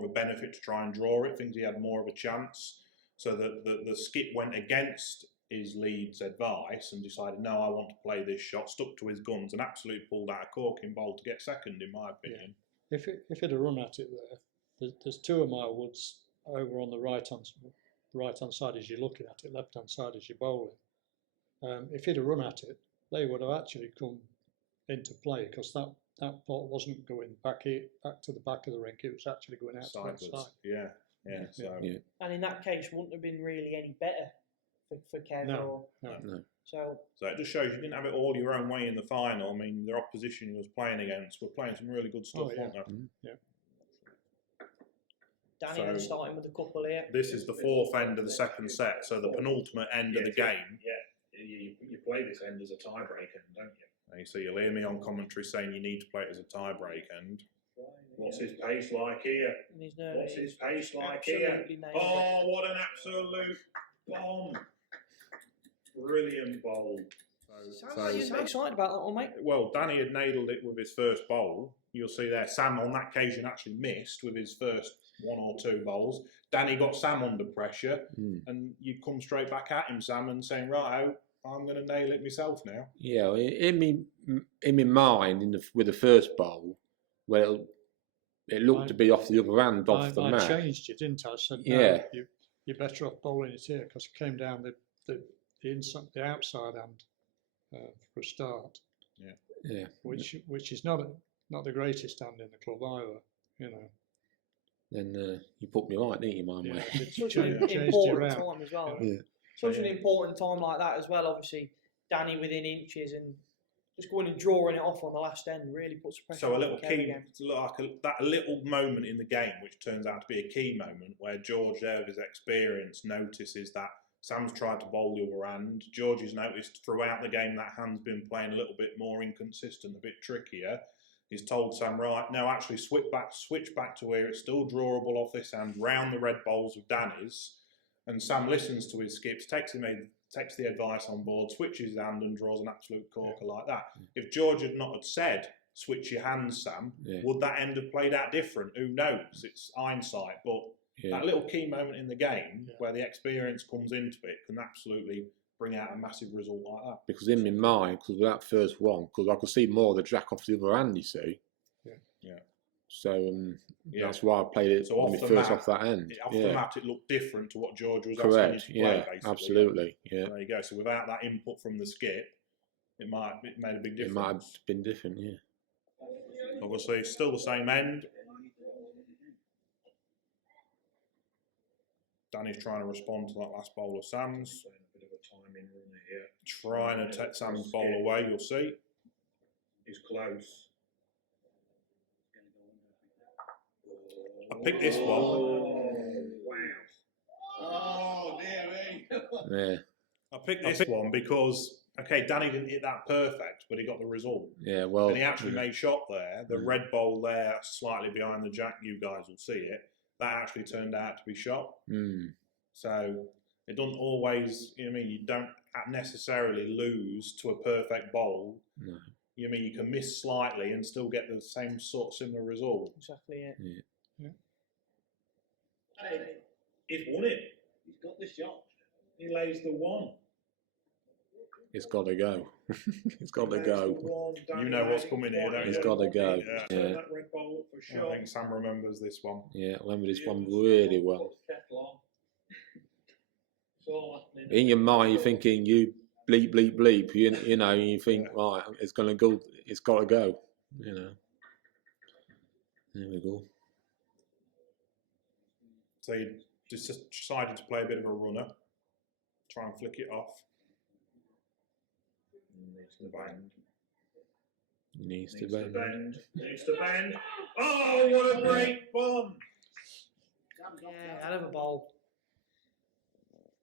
benefit to try and draw it. Thinks he had more of a chance. So the skip went against his lead's advice and decided, no, I want to play this shot, stuck to his guns and absolutely pulled out a corking bowl to get second, in my opinion. Yeah. If it had run at it there's 2 of my woods over on the right hand side as you're looking at it, left hand side as you're bowling. If he'd have run at it, they would have actually come into play because that pot wasn't going back to the back of the rink. It was actually going out to that side. Yeah. And in that case, wouldn't have been really any better for Kev. No. So it just shows you didn't have it all your own way in the final. I mean, the opposition he was playing against were playing some really good stuff, weren't they? Danny then starting with a couple here. This is the 4th end of the second set, so the penultimate end of the game. Yeah, you play this end as a tie-break end, don't you? So you'll hear me on commentary saying you need to play it as a tie-break end. What's his pace like here? What's his pace like here? Oh, what an absolute bomb! Brilliant bowl. Sounds like you're excited about that one, mate. Well, Danny had nailed it with his first bowl. You'll see there, Sam on that occasion actually missed with his first 1 or 2 bowls. Danny got Sam under pressure, and you come straight back at him, Sam, and saying, right, I'm going to nail it myself now. Yeah, in my mind, with the first bowl, well, it looked to be off the upper hand, off the mat. I changed it, didn't I? I said, no, you're better off bowling it here because it came down the inside, the outside hand for a start. Yeah. Which is not the greatest hand in the club either, you know. then you put me right, didn't you, my Yeah, mate? it's Such an changed you important around. time as well. Yeah. Such an important time like that as well. Obviously, Danny within inches and just going and drawing it off on the last end really puts pressure So a on little Kev key, again. that little moment in the game, which turns out to be a key moment, where George, there with his experience, notices that Sam's tried to bowl the other hand. George has noticed throughout the game that hand's been playing a little bit more inconsistent, a bit trickier. He's told Sam, right, no, actually switch back to where it's still drawable off this hand, round the red bowls with Danny's. And Sam listens to his skips, takes the advice on board, switches his hand and draws an absolute corker like that. If George had not had said, switch your hands, Sam, would that end have played out different? Who knows? It's hindsight. But that little key moment in the game where the experience comes into it can absolutely bring out a massive result like that. Because in my mind, because of that first one, because I could see more of the jack off the other hand, you see. Yeah. So that's why I played it So on my first off that end. Off the mat, it looked different to what George was Correct. asking you to play, basically. Absolutely. Yeah. There you go. So without that input from the skip, it made a big difference. It might have been different, yeah. Obviously, it's still the same end. Danny's trying to respond to that last bowl of Sam's. A bit of a timing runner here. Trying to take Sam's bowl away, you'll see. He's close. I picked this one. Oh, wow. Oh, dear me. Yeah. I picked this one because, okay, Danny didn't hit that perfect, but he got the result. Yeah, well. And he actually made shot there. The red bowl there, slightly behind the jack, you guys will see it. That actually turned out to be shot. So it doesn't always, you know what I mean, you don't necessarily lose to a perfect bowl. No. You know what I mean, you can miss slightly and still get the same sort of similar result. Exactly it. Yeah. He's won it. He's got the shot. He lays the one. It's got to go. It's got to go. You know what's coming here, don't you? It's got to go. Yeah. Yeah. That red ball up for I sure. think Sam remembers this one. Yeah, I remember this one really well. It's all happening. In your mind, you're thinking, you bleep, bleep, bleep. You know, you think, right, it's going to go. It's got to go. You know. There we go. So you just decided to play a bit of a runner, try and flick it off. Needs to bend. Needs to bend. Needs to bend. Oh, what a great bomb! Yeah, hell of a bowl.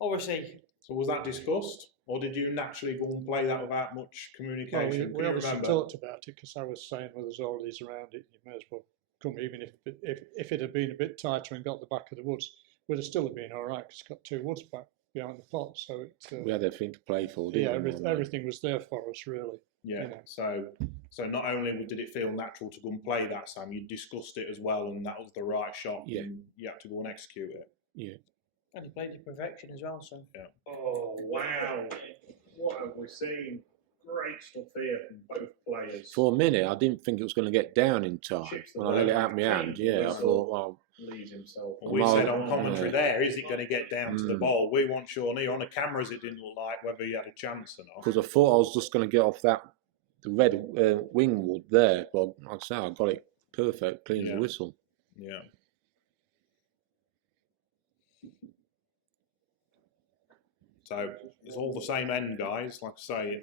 Obviously. So was that discussed, or did you naturally go and play that without much communication? Well, we obviously talked about it because I was saying, well, there's all these around it. You may as well come, even if it had been a bit tighter and got the back of the woods, would have still been all right because it's got 2 woods back behind the pot. So we had everything to play for, didn't we? Everything was there for us, really. Yeah. You know. So not only did it feel natural to go and play that, Sam, you discussed it as well, and that was the right shot. Yeah. And you had to go and execute it. Yeah. And he played to perfection as well, so. Yeah. Oh, wow. What have we seen? Great stuff here from both players. For a minute, I didn't think it was going to get down in time. When I let it out of my hand, I thought, well, Leaves himself. Well, we said on commentary there, is it going to get down to the ball? We weren't sure near. On the cameras, it didn't look like whether he had a chance or not. because I thought I was just going to get off the red wingwood there, but like I say, I got it perfect, clean as a whistle. Yeah. So it's all the same end, guys. Like I say,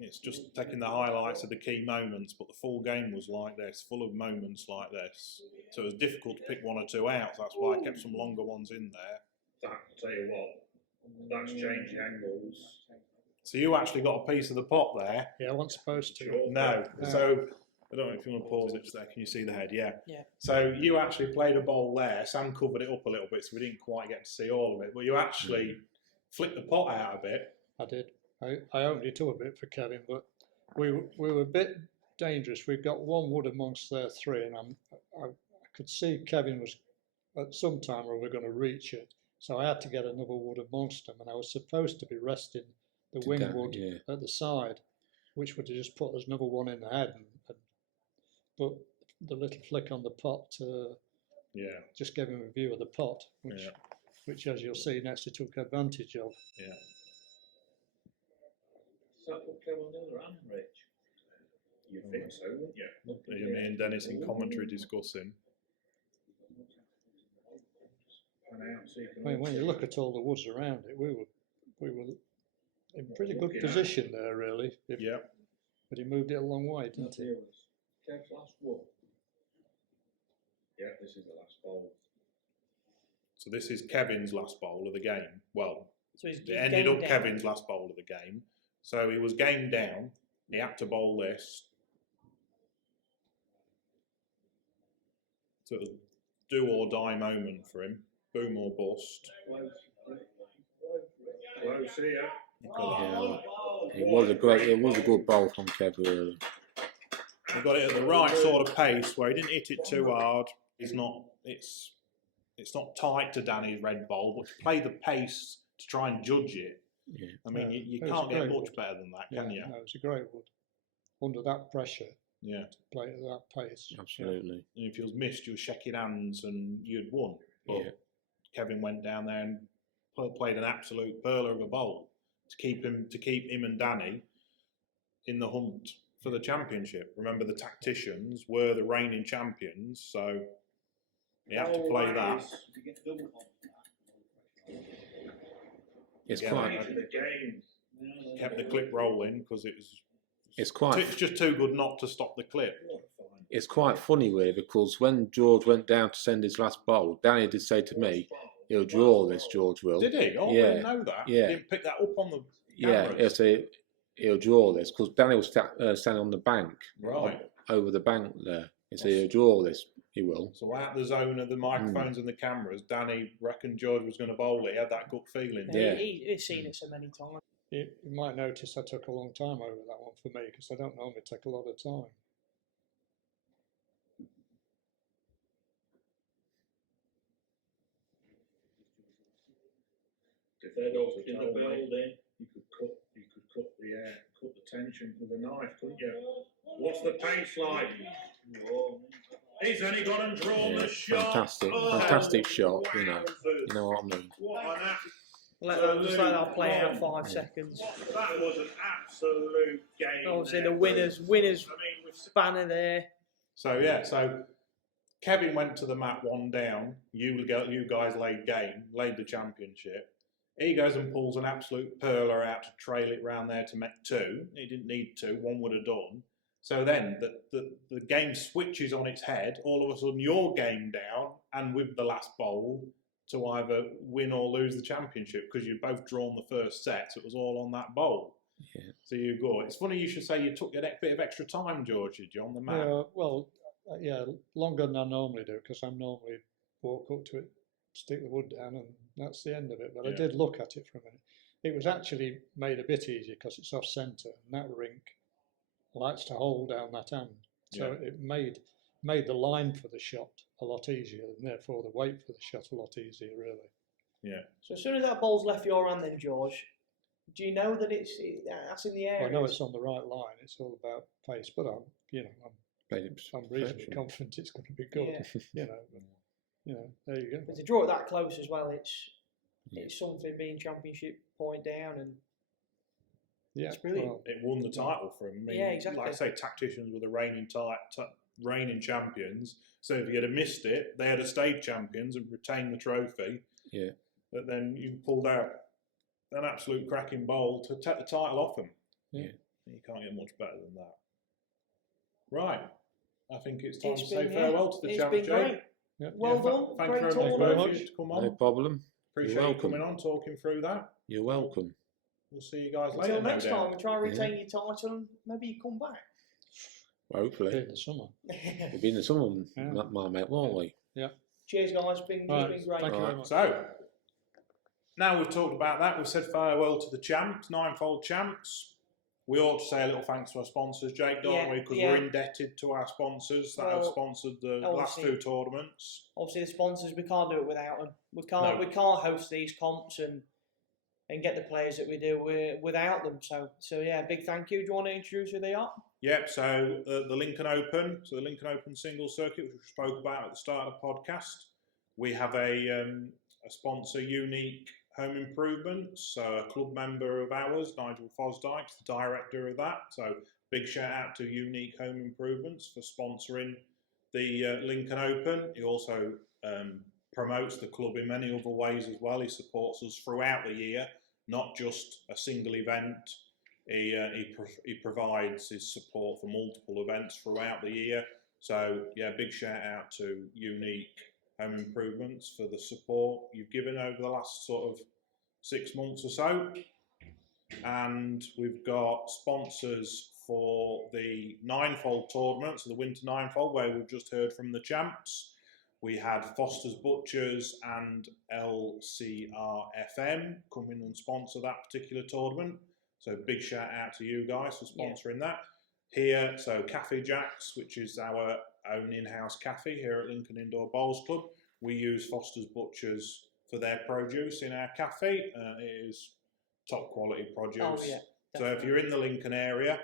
it's just taking the highlights of the key moments, but the full game was like this, full of moments like this. So it was difficult to pick 1 or 2 out. That's why I kept some longer ones in there. I'll tell you what, that's changed angles. So you actually got a piece of the pot there. Yeah, I wasn't supposed to. No. So I don't know if you want to pause it just there. Can you see the head? Yeah. Yeah. So you actually played a bowl there. Sam covered it up a little bit, so we didn't quite get to see all of it. But you actually flicked the pot out a bit. I did. I opened it up a bit for Kevin, but we were a bit dangerous. We've got 1 wood amongst their 3, and I could see Kevin was at some time or we're going to reach it. So I had to get another wood amongst them, and I was supposed to be resting the wingwood at the side, which would have just put us another one in the head. But the little flick on the pot just gave him a view of the pot, which as you'll see next, he took advantage of. Yeah. So that would come on the other hand, Rich? You think so, wouldn't you? Me and Dennis in commentary discussing. I mean, when you look at all the woods around it, we were in pretty good position there, really. Yeah. But he moved it a long way, didn't he? Kev's last one. Yeah, this is the last bowl. So this is Kevin's last bowl of the game. Well, So he's it ended game up down. Kevin's last bowl of the game. So he was game down. He had to bowl this. So it was do or die moment for him. Boom or bust. Close here. Yeah, it was a good bowl from Kev, really. He got it at the right sort of pace where he didn't hit it too hard. It's not tight to Danny's red bowl, but to play the pace to try and judge it, Yeah. I mean, you It was can't a get great much wood. better than that, Yeah, can you? no, it was a great wood. Under that pressure, Yeah. play at that pace. Absolutely. And if you was missed, you were shaking hands and you'd won. But Yeah. Kevin went down there and played an absolute pearler of a bowl to keep him and Danny in the hunt for the championship. Remember, the tacticians were the reigning champions, so he had to play that. It's Yeah, quite. The game. Kept the clip rolling because It's quite. it's just too good not to stop the clip. It's quite funny, really, because when George went down to send his last bowl, Danny did say to me, "He'll draw this, George will." Did he? Oh, I Yeah. didn't know that. Yeah. He didn't pick that up on the Yeah, cameras. he'll say he'll draw this because Danny was standing on the bank, Right. over the bank there. He said he'll draw this. He will. So out the zone of the microphones and the cameras, Danny reckoned George was going to bowl it. He had that gut feeling. Yeah. He's seen it so many times. You might notice I took a long time over that one for me because I don't normally take a lot of time. If they'd all in the building, you could cut the tension with a knife, couldn't you? What's the pace like? He's only gone and drawn Yeah, the shot. fantastic shot. You know what I mean. What an Just let that play out absolute 5 seconds. That was an absolute game. Obviously, there. the winners I mean, we've banner there. So yeah, so Kevin went to the mat 1 down. You guys laid the championship. He goes and pulls an absolute pearler out to trail it round there to make 2. He didn't need 2, 1 would have done. So then the game switches on its head. All of a sudden, you're game down and with the last bowl to either win or lose the championship because you've both drawn the first set. So it was all on that bowl. Yeah. So you go. It's funny you should say you took a bit of extra time, George, did you, on the mat? Yeah, longer than I normally do because I normally walk up to it, stick the wood down, and that's the end of it. But I Yeah. did look at it for a minute. It was actually made a bit easier because it's off centre, and that rink likes to hold down that end. So it made the line for the shot a lot easier, and therefore the weight for the shot a lot easier, really. Yeah. So as soon as that ball's left your hand, then George, do you know that that's in the air? I know it's on the right line. It's all about pace, but I'm reasonably confident it's going to be good. Yeah. There you go. But to draw it that close as well, it's something being championship point down, and Yeah, it's brilliant. well, It won the title for him. I mean, Yeah, exactly. Like I say, tacticians were the reigning champions. So if you had missed it, they had a state champions and retained the trophy. Yeah. But then you pulled out an absolute cracking bowl to take the title off them. Yeah. You can't get much better than that. Right. I think it's time It's to say been- farewell to the it's champ, been Jake. great. yeah. Well done. Thank Great you very tournament. very much much. to come No on. problem. Appreciate You're you welcome. coming on, talking through that. You're welcome. We'll see you guys later. Until no next doubt. time, we try and retain your title, and maybe you come back. Hopefully. In the summer. We'll be in the summer, Yeah. my mate, won't we? Cheers, guys. It's been Right, great. thank you very Right. much. So, now we've talked about that, we've said farewell to the champs, Ninefold champs. We ought to say a little thanks to our sponsors, Jake, don't we? Because we're indebted to our sponsors that have Well, sponsored the last obviously- 2 tournaments. Obviously, the sponsors, we can't do it without them. We can't. No. We can't host these comps and get the players that we do without them. So yeah, big thank you. Do you want to introduce who they are? Yep, so the Lincoln Open, the Lincoln Open Singles Circuit, which we spoke about at the start of the podcast. We have a sponsor, Unique Home Improvements, so a club member of ours, Nigel Fosdyke's the director of that. So big shout out to Unique Home Improvements for sponsoring the Lincoln Open. He also promotes the club in many other ways as well. He supports us throughout the year, not just a single event. He provides his support for multiple events throughout the year. So yeah, big shout out to Unique Home Improvements for the support you've given over the last sort of 6 months or so. And we've got sponsors for the Ninefold tournament, so the Winter Ninefold, where we've just heard from the champs. We had Foster's Butchers and LCRFM come in and sponsor that particular tournament. So big shout out to you guys for sponsoring that. Here, so Cafe Jacks, which is our own in-house cafe here at Lincoln Indoor Bowls Club. We use Foster's Butchers for their produce in our cafe. It is top quality produce. Oh, yeah, so if you're in the Lincoln area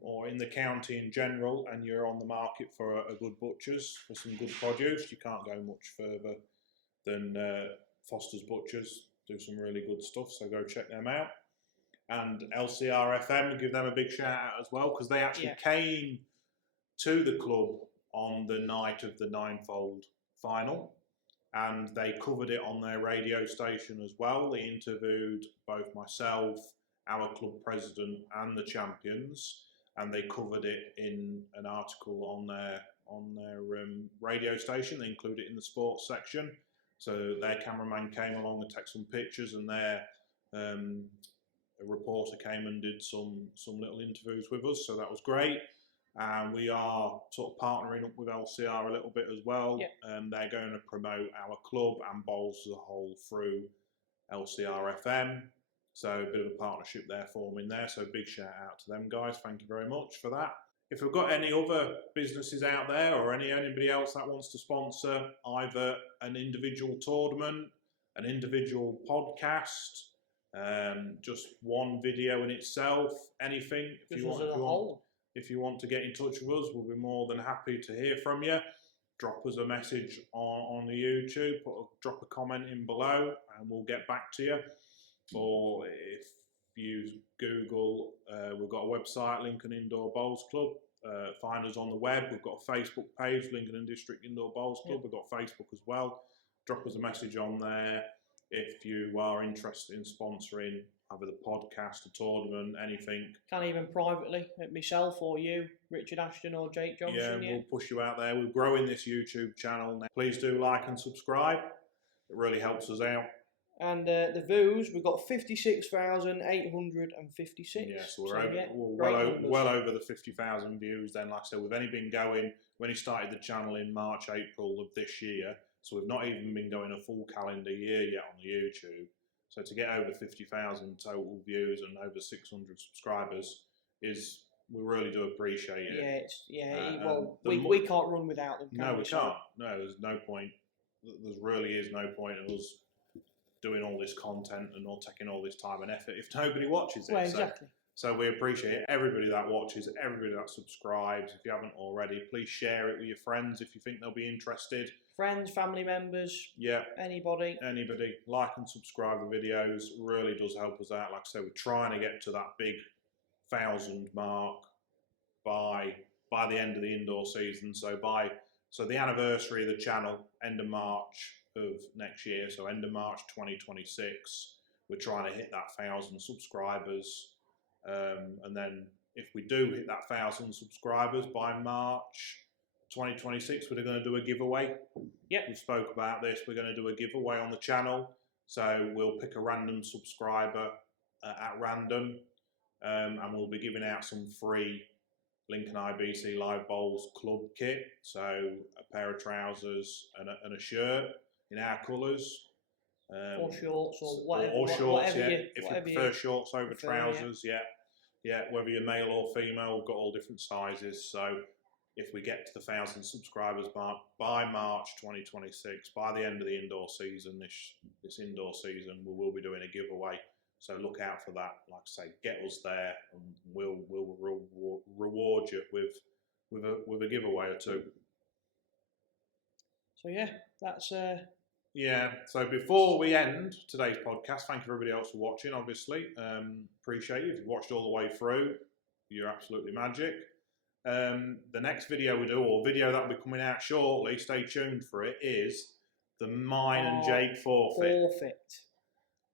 or in the county in general and you're on the market for a good butcher's, for some good produce, you can't go much further than Foster's Butchers. Do some really good stuff, so go check them out. And LCRFM, give them a big shout out as well, because they actually came to the club on the night of the Ninefold final, and they covered it on their radio station as well. They interviewed both myself, our club president, and the champions, and they covered it in an article on their radio station. They include it in the sports section. So their cameraman came along and took some pictures, and their a reporter came and did some little interviews with us, so that was great. And we are sort of partnering up with LCR a little bit as well. They're going to promote our club and bowls as a whole through LCR FM. So a bit of a partnership there forming there. So big shout out to them guys. Thank you very much for that. If we've got any other businesses out there or anybody else that wants to sponsor either an individual tournament, an individual podcast, just one video in itself, anything. If you want to get in touch with us, we'll be more than happy to hear from you. Drop us a message on the YouTube, drop a comment in below, and we'll get back to you. Or if you Google, we've got a website, Lincoln Indoor Bowls Club. Find us on the web. We've got a Facebook page, Lincoln and District Indoor Bowls Club. We've got Facebook as well. Drop us a message on there if you are interested in sponsoring either the podcast, a tournament, anything. Can even privately, myself or you, Richard Ashton or Jake Johnson. We'll push you out there. We're growing this YouTube channel now. Please do like and subscribe. It really helps us out. And the views, we've got 56,856. Yeah, so we're well over the 50,000 views then. Like I said, we've only been going, when he started the channel in March, April of this year, so we've not even been going a full calendar year yet on the YouTube. So to get over 50,000 total views and over 600 subscribers we really do appreciate it. We can't run without them. No, we can't. No, there's no point. There really is no point in us doing all this content and not taking all this time and effort if nobody watches it. Well, exactly. So we appreciate everybody that watches, everybody that subscribes. If you haven't already, please share it with your friends if you think they'll be interested. Friends, family members, anybody. Anybody. Like and subscribe the videos. Really does help us out. Like I said, we're trying to get to that big 1,000 mark by the end of the indoor season. So the anniversary of the channel, end of March of next year, so end of March 2026, we're trying to hit that 1,000 subscribers. And then if we do hit that 1,000 subscribers by March 2026, we're going to do a giveaway. We spoke about this. We're going to do a giveaway on the channel. So we'll pick a random subscriber at random, and we'll be giving out some free Lincoln IBC Live Bowls Club kit. So a pair of trousers and a shirt in our colours. Or shorts or whatever. Or shorts, whatever if you prefer shorts over trousers, whether you're male or female, we've got all different sizes. So if we get to the 1,000 subscribers by March 2026, by the end of the indoor season, this indoor season, we will be doing a giveaway. So look out for that. Like I say, get us there, and we'll reward you with a giveaway or two. So that's. So before we end today's podcast, thank you everybody else for watching, obviously. Appreciate you. If you've watched all the way through, you're absolutely magic. The next video we do, or video that will be coming out shortly, stay tuned for it, is The mine and Jake forfeit. Forfeit.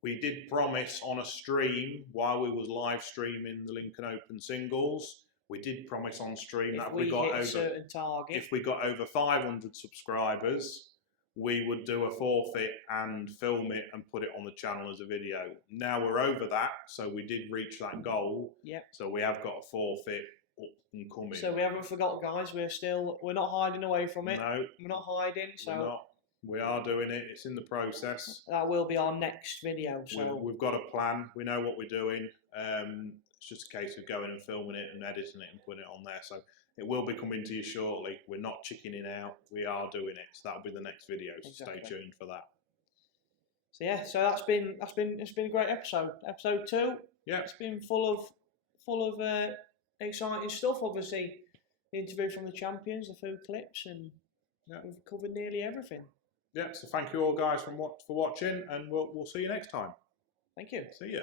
We did promise on a stream while we was live streaming the Lincoln Open Singles. We did promise on stream that If we got hit over a certain target. if we got over 500 subscribers, we would do a forfeit and film it and put it on the channel as a video. Now we're over that, so we did reach that goal. Yep. So we have got a forfeit up and coming. So we haven't forgot, guys. We're not hiding away from it. No, We're not hiding. So we're not. We are doing it. It's in the process. that will be our next video. So We've got a plan. We know what we're doing. It's just a case of going and filming it and editing it and putting it on there. So it will be coming to you shortly. We're not chickening out. We are doing it. So that'll be the next video. So Exactly. stay tuned for that. So yeah, so it's been a great episode. Episode 2. Yeah. It's been full of exciting stuff. Obviously, the interview from the champions, the food clips, and we've covered nearly everything. Yeah. So thank you all guys for watching, and we'll see you next time. Thank you. See ya.